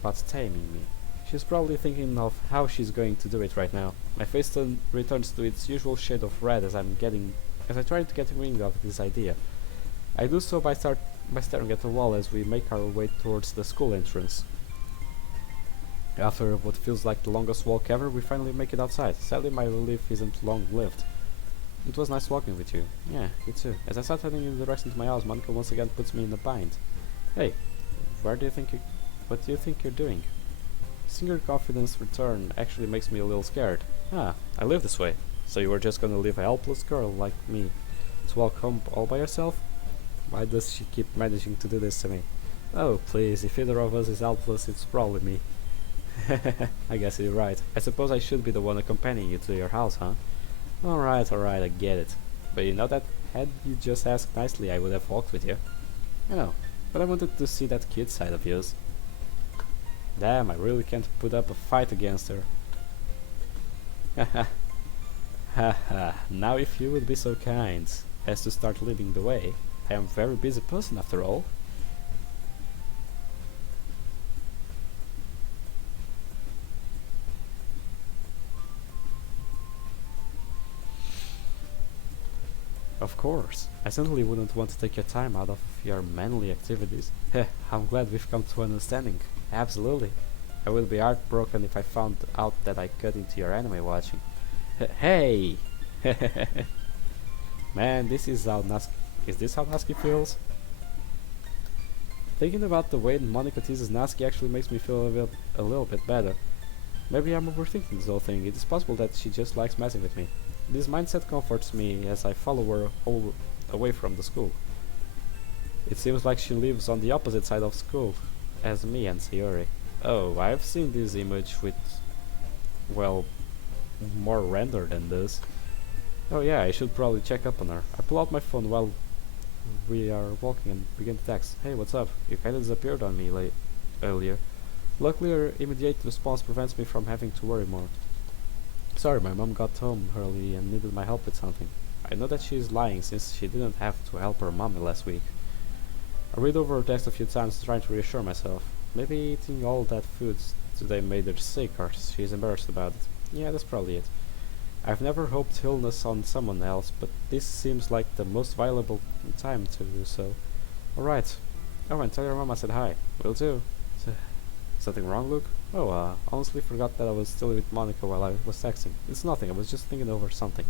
About taming me. She's probably thinking of how she's going to do it right now. My face returns to its usual shade of red as I try to get rid of this idea. I do so by staring at the wall as we make our way towards the school entrance. After what feels like the longest walk ever, we finally make it outside. Sadly, my relief isn't long-lived. It was nice walking with you. Yeah, you too. As I start heading in the direction to my house, Monica once again puts me in a bind. Hey, what do you think you're doing? Seeing your confidence return actually makes me a little scared. Ah, I live this way. So you were just gonna leave a helpless girl like me to walk home all by herself? Why does she keep managing to do this to me? Oh, please, if either of us is helpless, it's probably me. I guess you're right. I suppose I should be the one accompanying you to your house, huh? Alright, I get it. But you know that had you just asked nicely, I would have walked with you. I know, but I wanted to see that cute side of yours. Damn, I really can't put up a fight against her. Haha. Haha, now if you would be so kind as to start leading the way. I am a very busy person after all. Of course, I certainly wouldn't want to take your time out of your manly activities. Heh, I'm glad we've come to an understanding. Absolutely. I would be heartbroken if I found out that I cut into your anime watching. Hey! Man, this is how Natsuki feels? Thinking about the way Monica teases Natsuki actually makes me feel a little bit better. Maybe I'm overthinking this whole thing. It is possible that she just likes messing with me. This mindset comforts me as I follow her away from the school. It seems like she lives on the opposite side of school as me and Sayori. Oh, I've seen this image with, well, more render than this. Oh yeah, I should probably check up on her. I pull out my phone while we are walking and begin to text. Hey, what's up? You kinda disappeared on me earlier. Luckily, her immediate response prevents me from having to worry more. Sorry, my mom got home early and needed my help with something. I know that she is lying since she didn't have to help her mom last week. I read over her text a few times trying to reassure myself. Maybe eating all that food today made her sick or she's embarrassed about it. Yeah, that's probably it. I've never hoped illness on someone else, but this seems like the most valuable time to do so. Alright. Oh, and tell your mom I said hi. Will do. Something wrong, Luke? Oh, honestly forgot that I was still with Monica while I was texting. It's nothing, I was just thinking over something.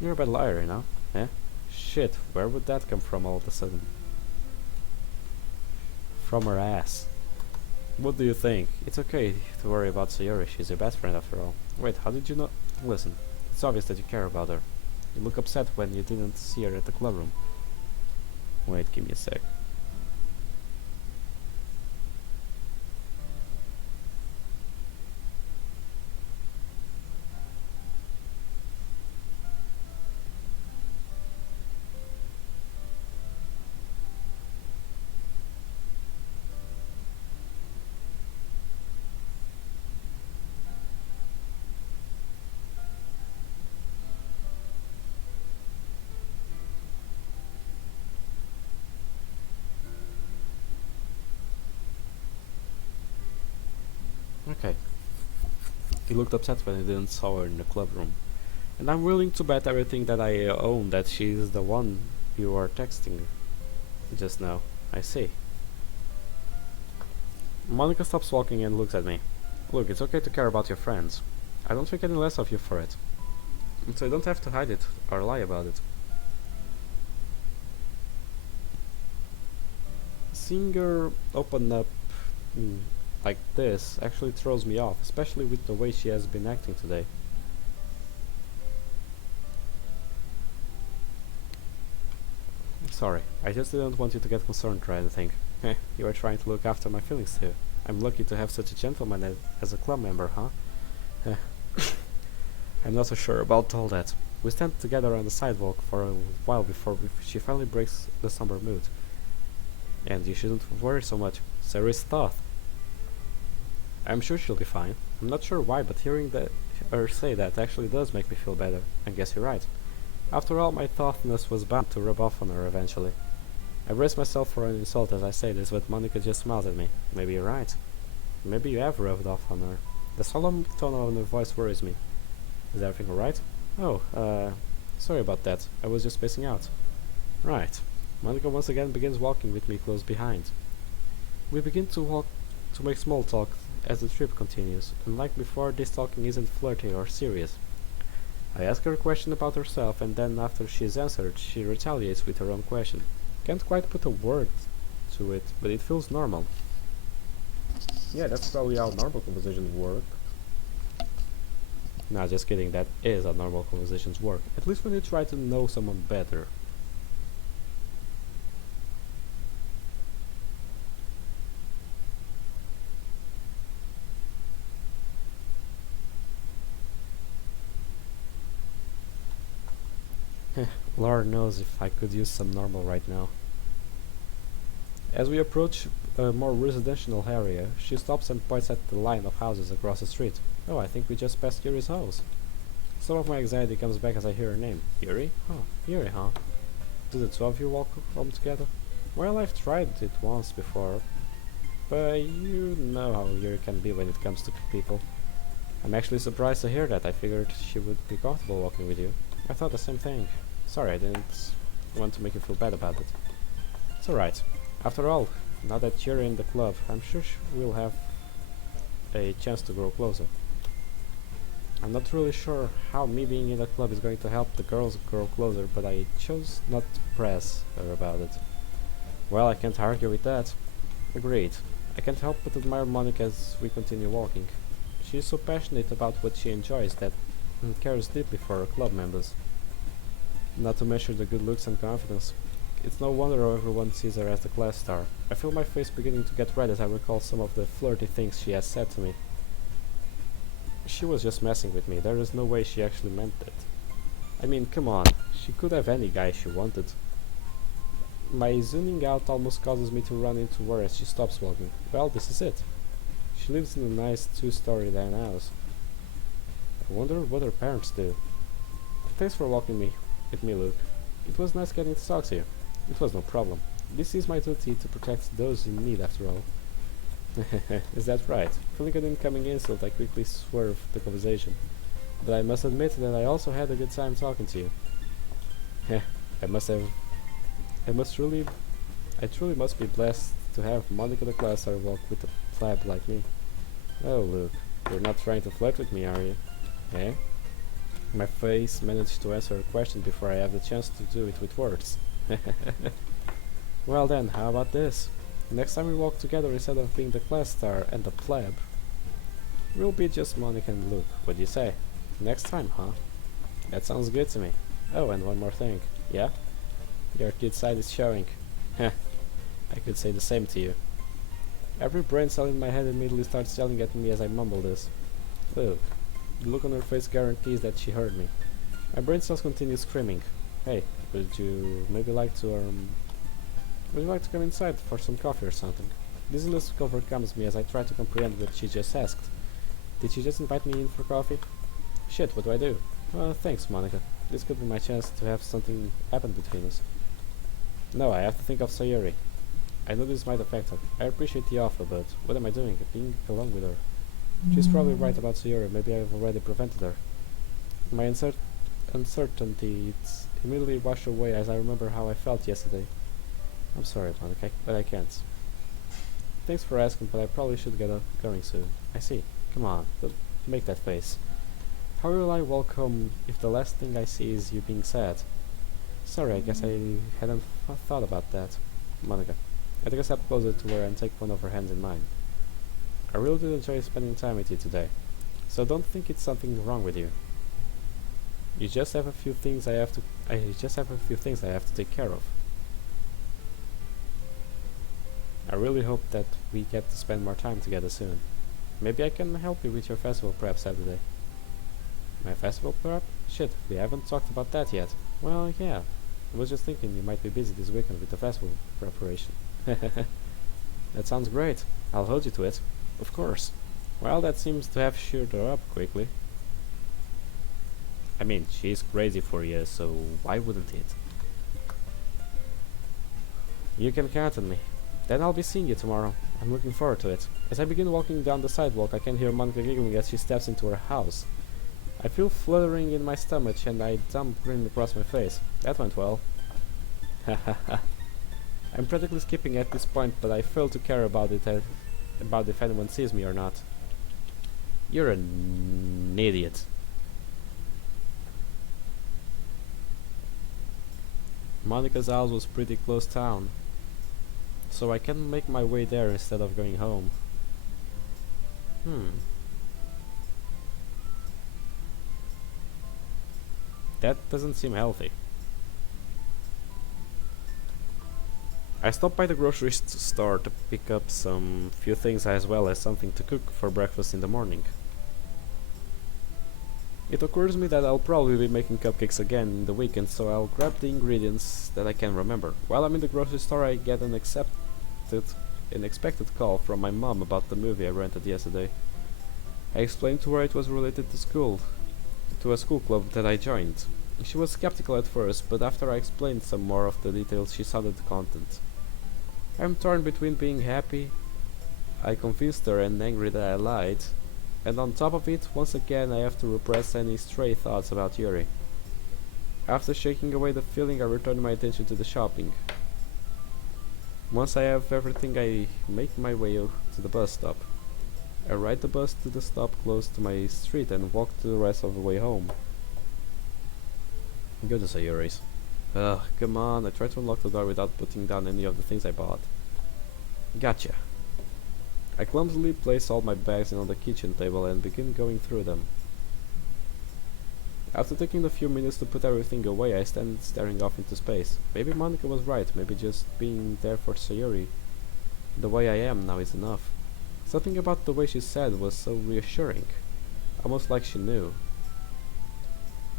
You're a bad liar, you know? Eh? Shit, where would that come from all of a sudden? From her ass. What do you think? It's okay to worry about Sayori, she's your best friend after all. Wait, how did you know? Listen, it's obvious that you care about her. You look upset when you didn't see her at the club room. Wait, give me a sec. Okay. He looked upset when he didn't saw her in the club room. And I'm willing to bet everything that I own that she's the one you are texting just now. I see. Monica stops walking and looks at me. Look, it's okay to care about your friends. I don't think any less of you for it. So you don't have to hide it or lie about it. Seeing her open up like this actually throws me off, especially with the way she has been acting today. Sorry, I just didn't want you to get concerned or anything. You are trying to look after my feelings too. I'm lucky to have such a gentleman as a club member, huh? I'm not so sure about all that. We stand together on the sidewalk for a while before she finally breaks the somber mood. And you shouldn't worry so much. Sarah's thought. I'm sure she'll be fine. I'm not sure why, but hearing her say that actually does make me feel better. I guess you're right. After all, my thoughtfulness was bound to rub off on her eventually. I brace myself for an insult as I say this, but Monica just smiles at me. Maybe you're right. Maybe you have rubbed off on her. The solemn tone of her voice worries me. Is everything alright? Oh, sorry about that. I was just spacing out. Right. Monica once again begins walking with me close behind. We begin to make small talk as the trip continues, and like before, this talking isn't flirty or serious. I ask her a question about herself, and then after she's answered, she retaliates with her own question. Can't quite put a word to it, but it feels normal. Yeah, that's probably how normal conversations work. Nah, just kidding, that is how normal conversations work. At least when you try to know someone better. Lord knows if I could use some normal right now. As we approach a more residential area, she stops and points at the line of houses across the street. Oh, I think we just passed Yuri's house. Some of my anxiety comes back as I hear her name. Yuri? Huh, Yuri, huh? Do the two of you walk home together? Well, I've tried it once before, but you know how Yuri can be when it comes to people. I'm actually surprised to hear that. I figured she would be comfortable walking with you. I thought the same thing. Sorry, I didn't want to make you feel bad about it. It's alright. After all, now that you're in the club, I'm sure we'll have a chance to grow closer. I'm not really sure how me being in the club is going to help the girls grow closer, but I chose not to press her about it. Well, I can't argue with that. Agreed. I can't help but admire Monica as we continue walking. She is so passionate about what she enjoys that and cares deeply for her club members. Not to mention the good looks and confidence. It's no wonder everyone sees her as the class star. I feel my face beginning to get red as I recall some of the flirty things she has said to me. She was just messing with me. There is no way she actually meant it. I mean, come on. She could have any guy she wanted. My zooming out almost causes me to run into her as she stops walking. Well, this is it. She lives in a nice two-story house. I wonder what her parents do. Thanks for walking with me, Luke. It was nice getting to talk to you. It was no problem. This is my duty to protect those in need, after all. Is that right? Feeling an incoming insult, I quickly swerved the conversation. But I must admit that I also had a good time talking to you. I truly must be blessed to have Monica the class star walk with a pleb like me. Oh, Luke, you're not trying to flirt with me, are you? Eh? My face managed to answer a question before I have the chance to do it with words. Well then, how about this? Next time we walk together, instead of being the class star and the pleb, we'll be just Monica and Luke. What do you say? Next time, huh? That sounds good to me. Oh, and one more thing. Yeah? Your kid side is showing. Heh. I could say the same to you. Every brain cell in my head immediately starts yelling at me as I mumble this. Luke. The look on her face guarantees that she heard me. My brain cells continue screaming. Hey, would you like to come inside for some coffee or something? Dizziness overcomes me as I try to comprehend what she just asked. Did she just invite me in for coffee? Shit, what do I do? Thanks, Monica. This could be my chance to have something happen between us. No, I have to think of Sayuri. I know this might affect her. I appreciate the offer, but what am I doing? Being alone with her. She's probably right about Sayuri. Maybe I've already prevented her. My uncertainty immediately washed away as I remember how I felt yesterday. I'm sorry, Monica, but I can't. Thanks for asking, but I probably should get going soon. I see. Come on, don't make that face. How will I welcome if the last thing I see is you being sad? Sorry, I guess I hadn't thought about that. Monica. I take a step closer to her and take one of her hands in mine. I really did enjoy spending time with you today, so don't think it's something wrong with you. I just have a few things I have to take care of. I really hope that we get to spend more time together soon. Maybe I can help you with your festival prep Saturday. My festival prep? Shit, we haven't talked about that yet. Well, yeah. I was just thinking you might be busy this weekend with the festival preparation. That sounds great. I'll hold you to it. Of course. Well, that seems to have cheered her up quickly. I mean, she's crazy for you, so why wouldn't it? You can count on me. Then I'll be seeing you tomorrow. I'm looking forward to it. As I begin walking down the sidewalk, I can hear Monica giggling as she steps into her house. I feel fluttering in my stomach and I dump grin across my face. That went well. I'm practically skipping at this point, but I fail to care about if anyone sees me or not. You're an idiot. Monica's house was pretty close town, so I can make my way there instead of going home. That doesn't seem healthy. I stopped by the grocery store to pick up some few things as well as something to cook for breakfast in the morning. It occurs to me that I'll probably be making cupcakes again in the weekend, so I'll grab the ingredients that I can remember. While I'm in the grocery store, I get an unexpected call from my mom about the movie I rented yesterday. I explained to her it was related to a school club that I joined. She was skeptical at first, but after I explained some more of the details, she sounded content. I'm torn between being happy I convinced her and angry that I lied, and on top of it, once again I have to repress any stray thoughts about Yuri. After shaking away the feeling, I return my attention to the shopping. Once I have everything, I make my way to the bus stop. I ride the bus to the stop close to my street and walk the rest of the way home. Go to Sayuri's. Ugh, come on, I try to unlock the door without putting down any of the things I bought. Gotcha. I clumsily place all my bags on the kitchen table and begin going through them. After taking a few minutes to put everything away, I stand staring off into space. Maybe Monica was right, maybe just being there for Sayori the way I am now is enough. Something about the way she said was so reassuring, almost like she knew.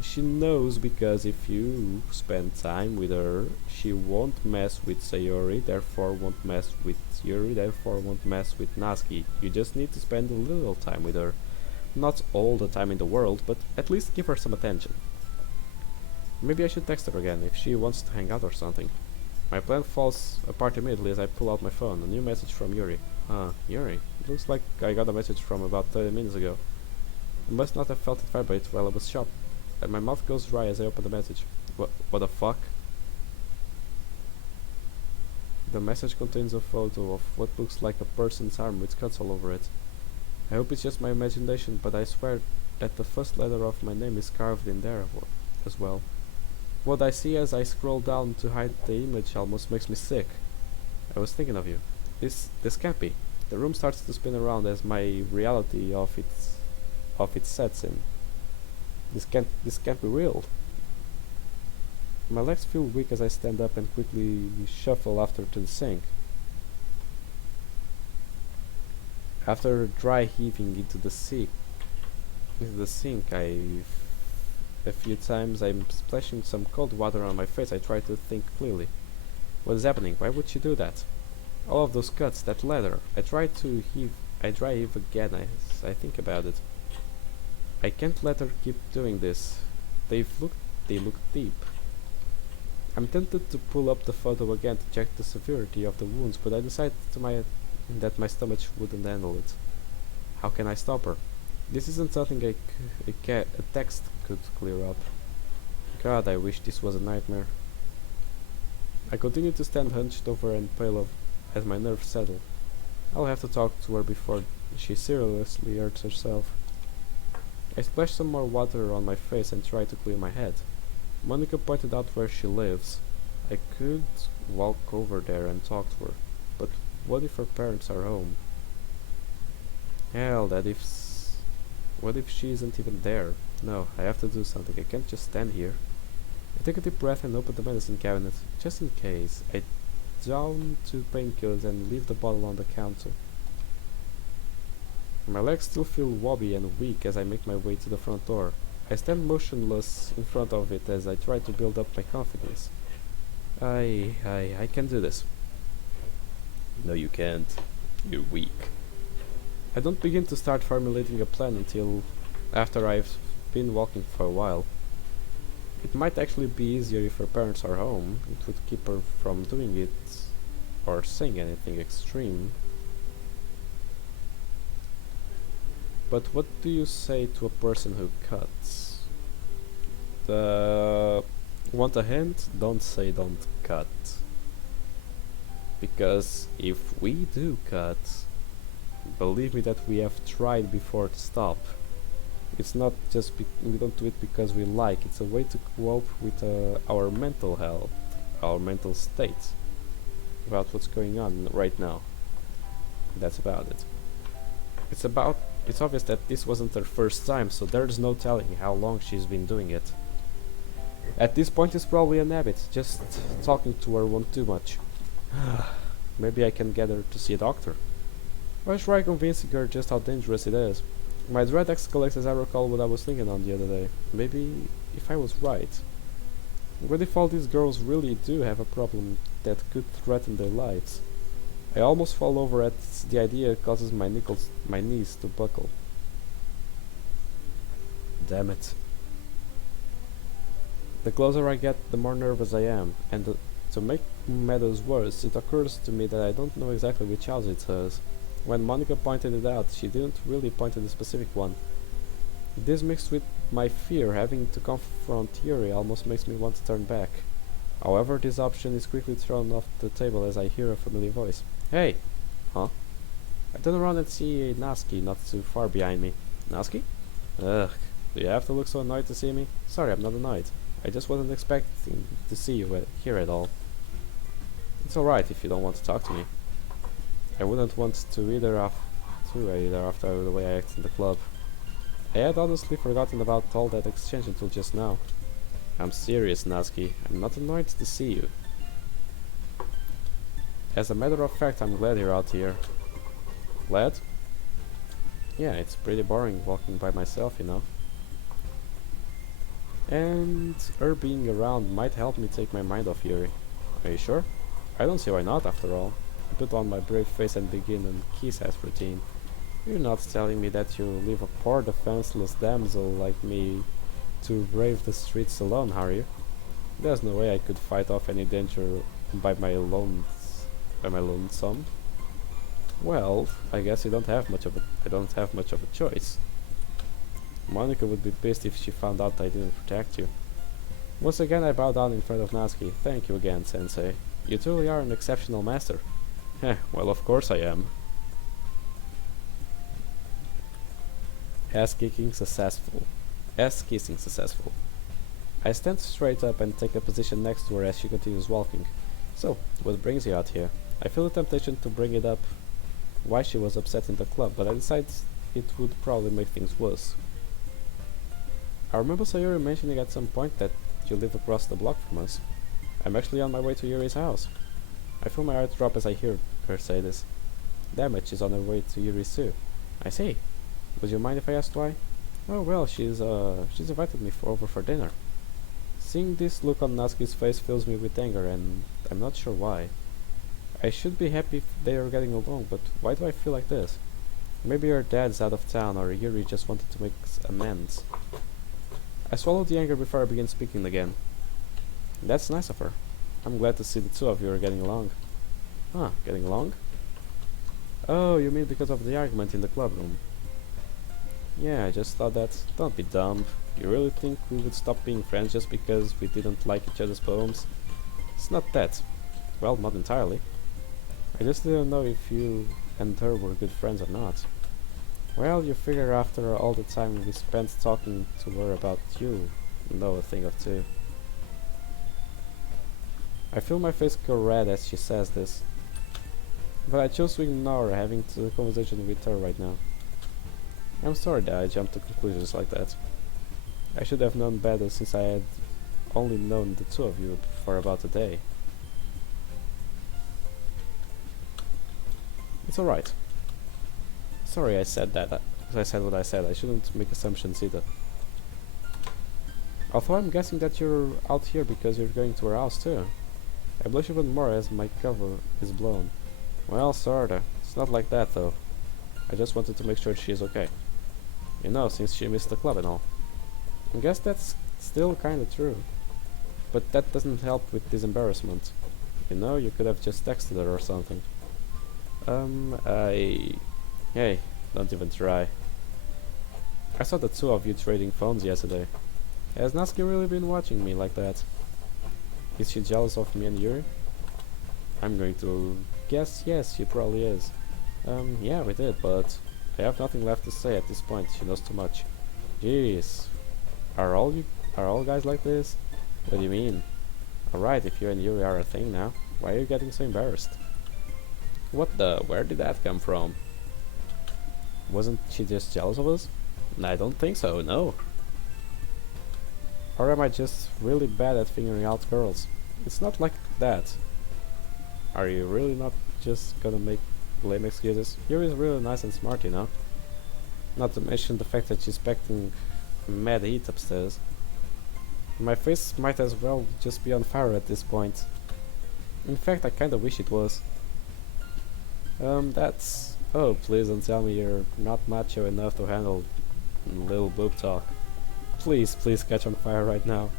She knows because if you spend time with her, she won't mess with Sayori, therefore won't mess with Yuri, therefore won't mess with Natsuki. You just need to spend a little time with her. Not all the time in the world, but at least give her some attention. Maybe I should text her again if she wants to hang out or something. My plan falls apart immediately as I pull out my phone. A new message from Yuri. Yuri. It looks like I got a message from about 30 minutes ago. I must not have felt it vibrate while I was shocked, and my mouth goes dry as I open the message. What the fuck? The message contains a photo of what looks like a person's arm with cuts all over it. I hope it's just my imagination, but I swear that the first letter of my name is carved in there as well. What I see as I scroll down to hide the image almost makes me sick. I was thinking of you. This can't be. The room starts to spin around as my reality of it sets in. This can't be real. My legs feel weak as I stand up and quickly shuffle after to the sink. After dry heaving into the sink, a few times I'm splashing some cold water on my face. I try to think clearly. What is happening? Why would she do that? All of those cuts, that leather. I dry heave again as I think about it. I can't let her keep doing this. They look deep. I'm tempted to pull up the photo again to check the severity of the wounds, but I decide that my stomach wouldn't handle it. How can I stop her? This isn't something a text could clear up. God, I wish this was a nightmare. I continue to stand hunched over and pale as my nerves settle. I'll have to talk to her before she seriously hurts herself. I splash some more water on my face and try to clear my head. Monica pointed out where she lives. I could walk over there and talk to her, but what if her parents are home? Hell, what if she isn't even there? No, I have to do something. I can't just stand here. I take a deep breath and open the medicine cabinet, just in case. I down 2 painkillers and leave the bottle on the counter. My legs still feel wobbly and weak as I make my way to the front door. I stand motionless in front of it as I try to build up my confidence. I can do this. No, you can't. You're weak. I don't begin to start formulating a plan until after I've been walking for a while. It might actually be easier if her parents are home. It would keep her from doing it or saying anything extreme. But what do you say to a person who cuts? Want a hint? Don't say don't cut. Because if we do cut, believe me that we have tried before to stop. It's not just we don't do it because we like. It's a way to cope with our mental health, our mental state, about what's going on right now. That's about it. It's obvious that this wasn't her first time, so there's no telling how long she's been doing it. At this point it's probably an habit, just talking to her won't do much. Maybe I can get her to see a doctor. Or try convincing her just how dangerous it is. My dread escalates as I recall what I was thinking on the other day. Maybe if I was right. What if all these girls really do have a problem that could threaten their lives? I almost fall over at the idea it causes my knees to buckle. Damn it. The closer I get, the more nervous I am, and to make matters worse, it occurs to me that I don't know exactly which house it is. When Monica pointed it out, she didn't really point to the specific one. This mixed with my fear having to confront Yuri almost makes me want to turn back. However, this option is quickly thrown off the table as I hear a familiar voice. Hey! Huh? I turn around and see a Natsuki not too far behind me. Natsuki? Ugh, do you have to look so annoyed to see me? Sorry, I'm not annoyed. I just wasn't expecting to see you here at all. It's alright if you don't want to talk to me. I wouldn't want to either after the way I acted in the club. I had honestly forgotten about all that exchange until just now. I'm serious, Natsuki. I'm not annoyed to see you. As a matter of fact, I'm glad you're out here. Glad? Yeah, it's pretty boring walking by myself, you know. And her being around might help me take my mind off Yuri. Are you sure? I don't see why not, after all. I put on my brave face and begin a kiss-ass routine. You're not telling me that you leave a poor defenseless damsel like me to brave the streets alone, are you? There's no way I could fight off any danger by my lonesome. Well, I guess I don't have much of a choice. Monica would be pissed if she found out I didn't protect you. Once again I bow down in front of Natsuki. Thank you again, Sensei. You truly are an exceptional master. Heh, well of course I am. Ass kissing successful. I stand straight up and take a position next to her as she continues walking. So, what brings you out here? I feel the temptation to bring it up why she was upset in the club, but I decide it would probably make things worse. I remember Sayuri mentioning at some point that you live across the block from us. I'm actually on my way to Yuri's house. I feel my heart drop as I hear her say this. Damn it, she's on her way to Yuri's too. I see. Would you mind if I asked why? Oh well, she's invited me over for dinner. Seeing this look on Natsuki's face fills me with anger, and I'm not sure why. I should be happy if they are getting along, but why do I feel like this? Maybe her dad's out of town, or Yuri just wanted to make amends. I swallowed the anger before I began speaking again. That's nice of her. I'm glad to see the two of you are getting along. Huh, getting along? Oh, you mean because of the argument in the club room? Yeah, I just thought that. Don't be dumb. You really think we would stop being friends just because we didn't like each other's poems? It's not that. Well, not entirely. I just didn't know if you and her were good friends or not. Well, you figure after all the time we spent talking to her about you, know a thing or two. I feel my face go red as she says this, but I chose to ignore having the conversation with her right now. I'm sorry that I jumped to conclusions like that. I should have known better since I had only known the two of you for about a day. It's alright. Sorry I said that. I said what I said. I shouldn't make assumptions either. Although I'm guessing that you're out here because you're going to her house too. I blush even more as my cover is blown. Well, sorta. It's not like that though. I just wanted to make sure she's okay. You know, since she missed the club and all. I guess that's still kinda true. But that doesn't help with this embarrassment. You know, you could have just texted her or something. Hey, don't even try. I saw the two of you trading phones yesterday. Has Natsuki really been watching me like that? Is she jealous of me and Yuri? I'm going to guess yes, she probably is. Yeah, we did, but I have nothing left to say at this point. She knows too much. Jeez. Are all guys like this? What do you mean? Alright, if you and Yuri are a thing now, why are you getting so embarrassed? What the? Where did that come from? Wasn't she just jealous of us? I don't think so, no. Or am I just really bad at figuring out girls? It's not like that. Are you really not just gonna make lame excuses? Yuri is really nice and smart, you know. Not to mention the fact that she's packing mad heat upstairs. My face might as well just be on fire at this point. In fact, I kinda wish it was. That's... Oh, please don't tell me you're not macho enough to handle little boob talk. Please catch on fire right now.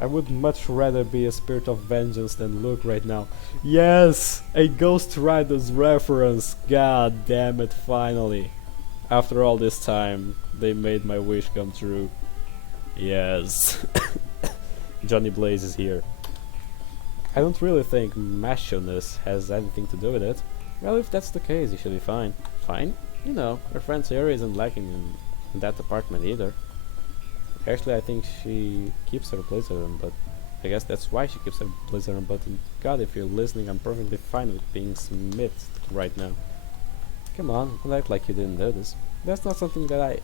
I would much rather be a spirit of vengeance than Luke right now. Yes! A Ghost Rider's reference! God damn it, finally. After all this time, they made my wish come true. Yes. Johnny Blaze is here. I don't really think macho-ness has anything to do with it. Well, if that's the case, you should be fine. Fine? You know, her friend Sayori isn't lacking in that department either. Actually, I think she keeps her blazer on, but I guess that's why she keeps her blazer on. But God, if you're listening, I'm perfectly fine with being smithed right now. Come on, don't act like you didn't notice. That's not something that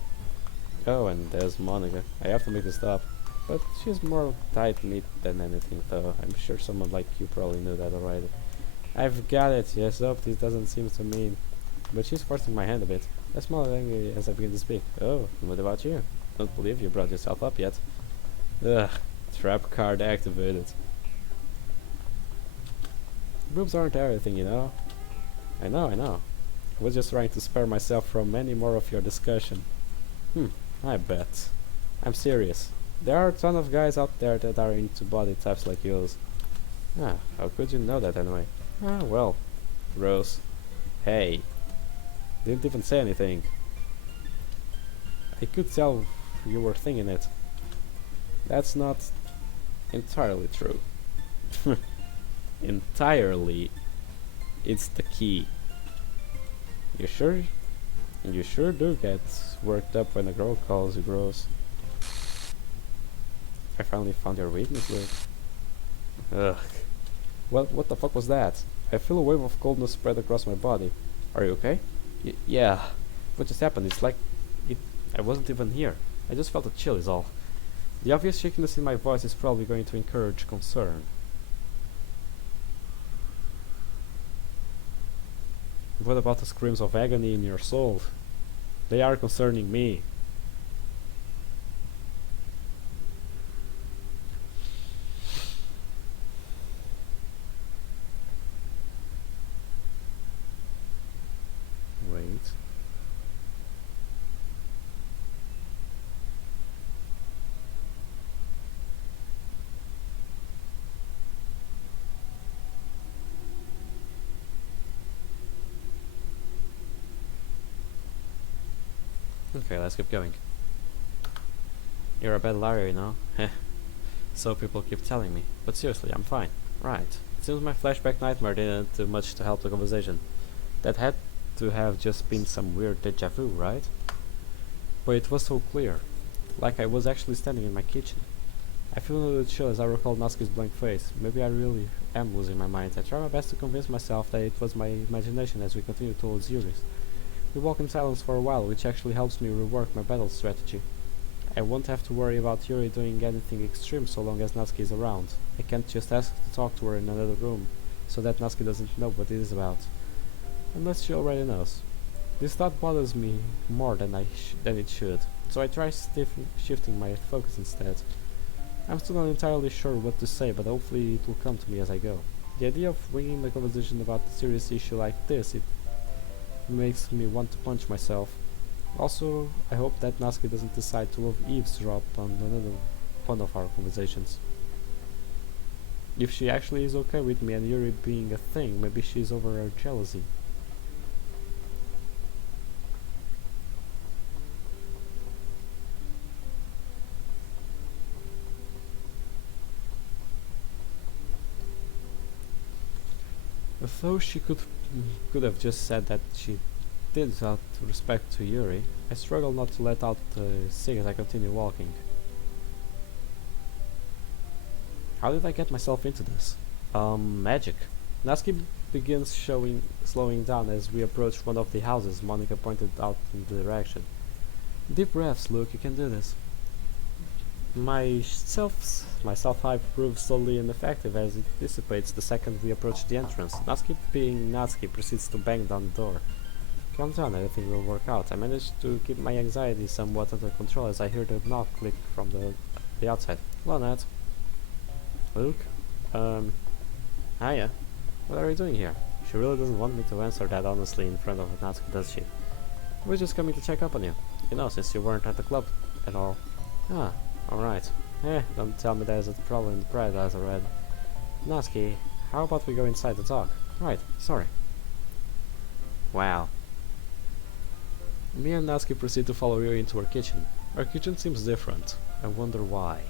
Oh, and there's Monica. I have to make this stop. But she's more tight-knit than anything, though. I'm sure someone like you probably knew that already. I've got it. Yes, up. This doesn't seem to mean. But she's forcing my hand a bit. I smile angry as I begin to speak. Oh, what about you? Don't believe you brought yourself up yet. Ugh. Trap card activated. Boobs aren't everything, you know. I know. I was just trying to spare myself from any more of your discussion. I bet. I'm serious. There are a ton of guys out there that are into body types like yours. Ah, how could you know that anyway? Ah, well. Rose. Hey. Didn't even say anything. I could tell you were thinking it. That's not entirely true. Entirely. It's the key. You sure? You sure do get worked up when a girl calls you gross. I finally found your weakness, Luke. Ugh. What the fuck was that? I feel a wave of coldness spread across my body. Are you okay? Yeah. What just happened? It's like I wasn't even here. I just felt a chill is all. The obvious shakiness in my voice is probably going to encourage concern. What about the screams of agony in your soul? They are concerning me. Wait. Okay, let's keep going. You're a bad liar, you know? Heh. So people keep telling me. But seriously, I'm fine. Right. It seems my flashback nightmare didn't do much to help the conversation. That had to have just been some weird deja vu, right? But it was so clear. Like I was actually standing in my kitchen. I feel a little chill as I recall Natsuki's blank face. Maybe I really am losing my mind. I try my best to convince myself that it was my imagination as we continue towards Yuri's. We walk in silence for a while, which actually helps me rework my battle strategy. I won't have to worry about Yuri doing anything extreme so long as Natsuki is around. I can't just ask to talk to her in another room, so that Natsuki doesn't know what it is about. Unless she already knows. This thought bothers me more than it should, so I try shifting my focus instead. I'm still not entirely sure what to say, but hopefully it will come to me as I go. The idea of winging the conversation about a serious issue like this, it makes me want to punch myself. Also, I hope that Natsuki doesn't decide to eavesdrop on another one of our conversations. If she actually is okay with me and Yuri being a thing, maybe she's over her jealousy. Though she could have just said that she did out of respect to Yuri, I struggle not to let out the cig as I continue walking. How did I get myself into this? Magic. Natsuki begins slowing down as we approach one of the houses Monica pointed out in the direction. Deep breaths, Luke, you can do this. My self-hype proves slowly ineffective as it dissipates the second we approach the entrance. Natsuki, being Natsuki, proceeds to bang down the door. Calm down, everything will work out. I managed to keep my anxiety somewhat under control as I hear the knock click from the outside. Hello, Nat. Luke? Hiya. What are you doing here? She really doesn't want me to answer that honestly in front of Natsuki, does she? We're just coming to check up on you. You know, since you weren't at the club at all. Ah. Alright. Don't tell me there's a problem in the paradise already. Natsuki, how about we go inside to talk? Right, sorry. Wow. Me and Natsuki proceed to follow you into our kitchen. Our kitchen seems different. I wonder why.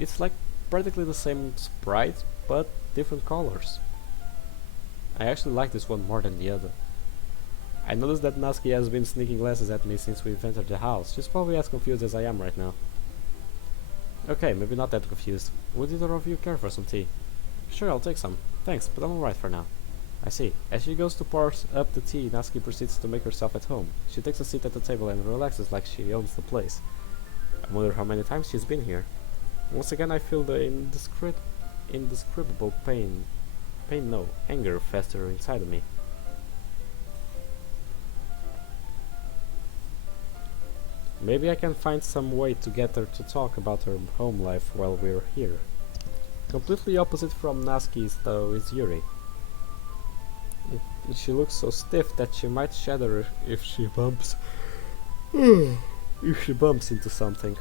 It's like practically the same sprite, but different colors. I actually like this one more than the other. I noticed that Natsuki has been sneaking glances at me since we've entered the house. She's probably as confused as I am right now. Okay, maybe not that confused. Would either of you care for some tea? Sure, I'll take some. Thanks, but I'm alright for now. I see. As she goes to pour up the tea, Natsuki proceeds to make herself at home. She takes a seat at the table and relaxes like she owns the place. I wonder how many times she's been here. Once again I feel the indescribable anger fester inside of me. Maybe I can find some way to get her to talk about her home life while we're here. Completely opposite from Natsuki though is Yuri. She looks so stiff that she might shatter if she bumps into something.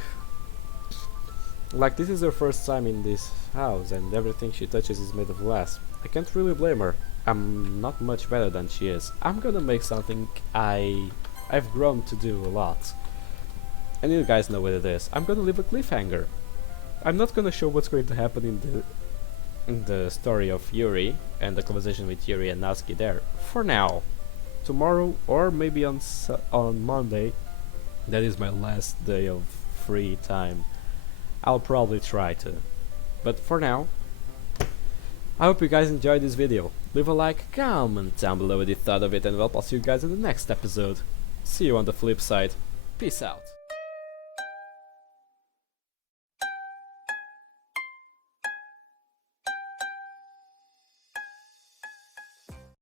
Like, this is her first time in this house and everything she touches is made of glass. I can't really blame her. I'm not much better than she is. I'm gonna make something I've grown to do a lot. And you guys know what it is. I'm gonna leave a cliffhanger. I'm not gonna show what's going to happen in the story of Yuri and the conversation with Yuri and Natsuki there. For now. Tomorrow or maybe on Monday, that is my last day of free time, I'll probably try to. But for now, I hope you guys enjoyed this video. Leave a like, comment down below what you thought of it, and well, I'll see you guys in the next episode. See you on the flip side. Peace out.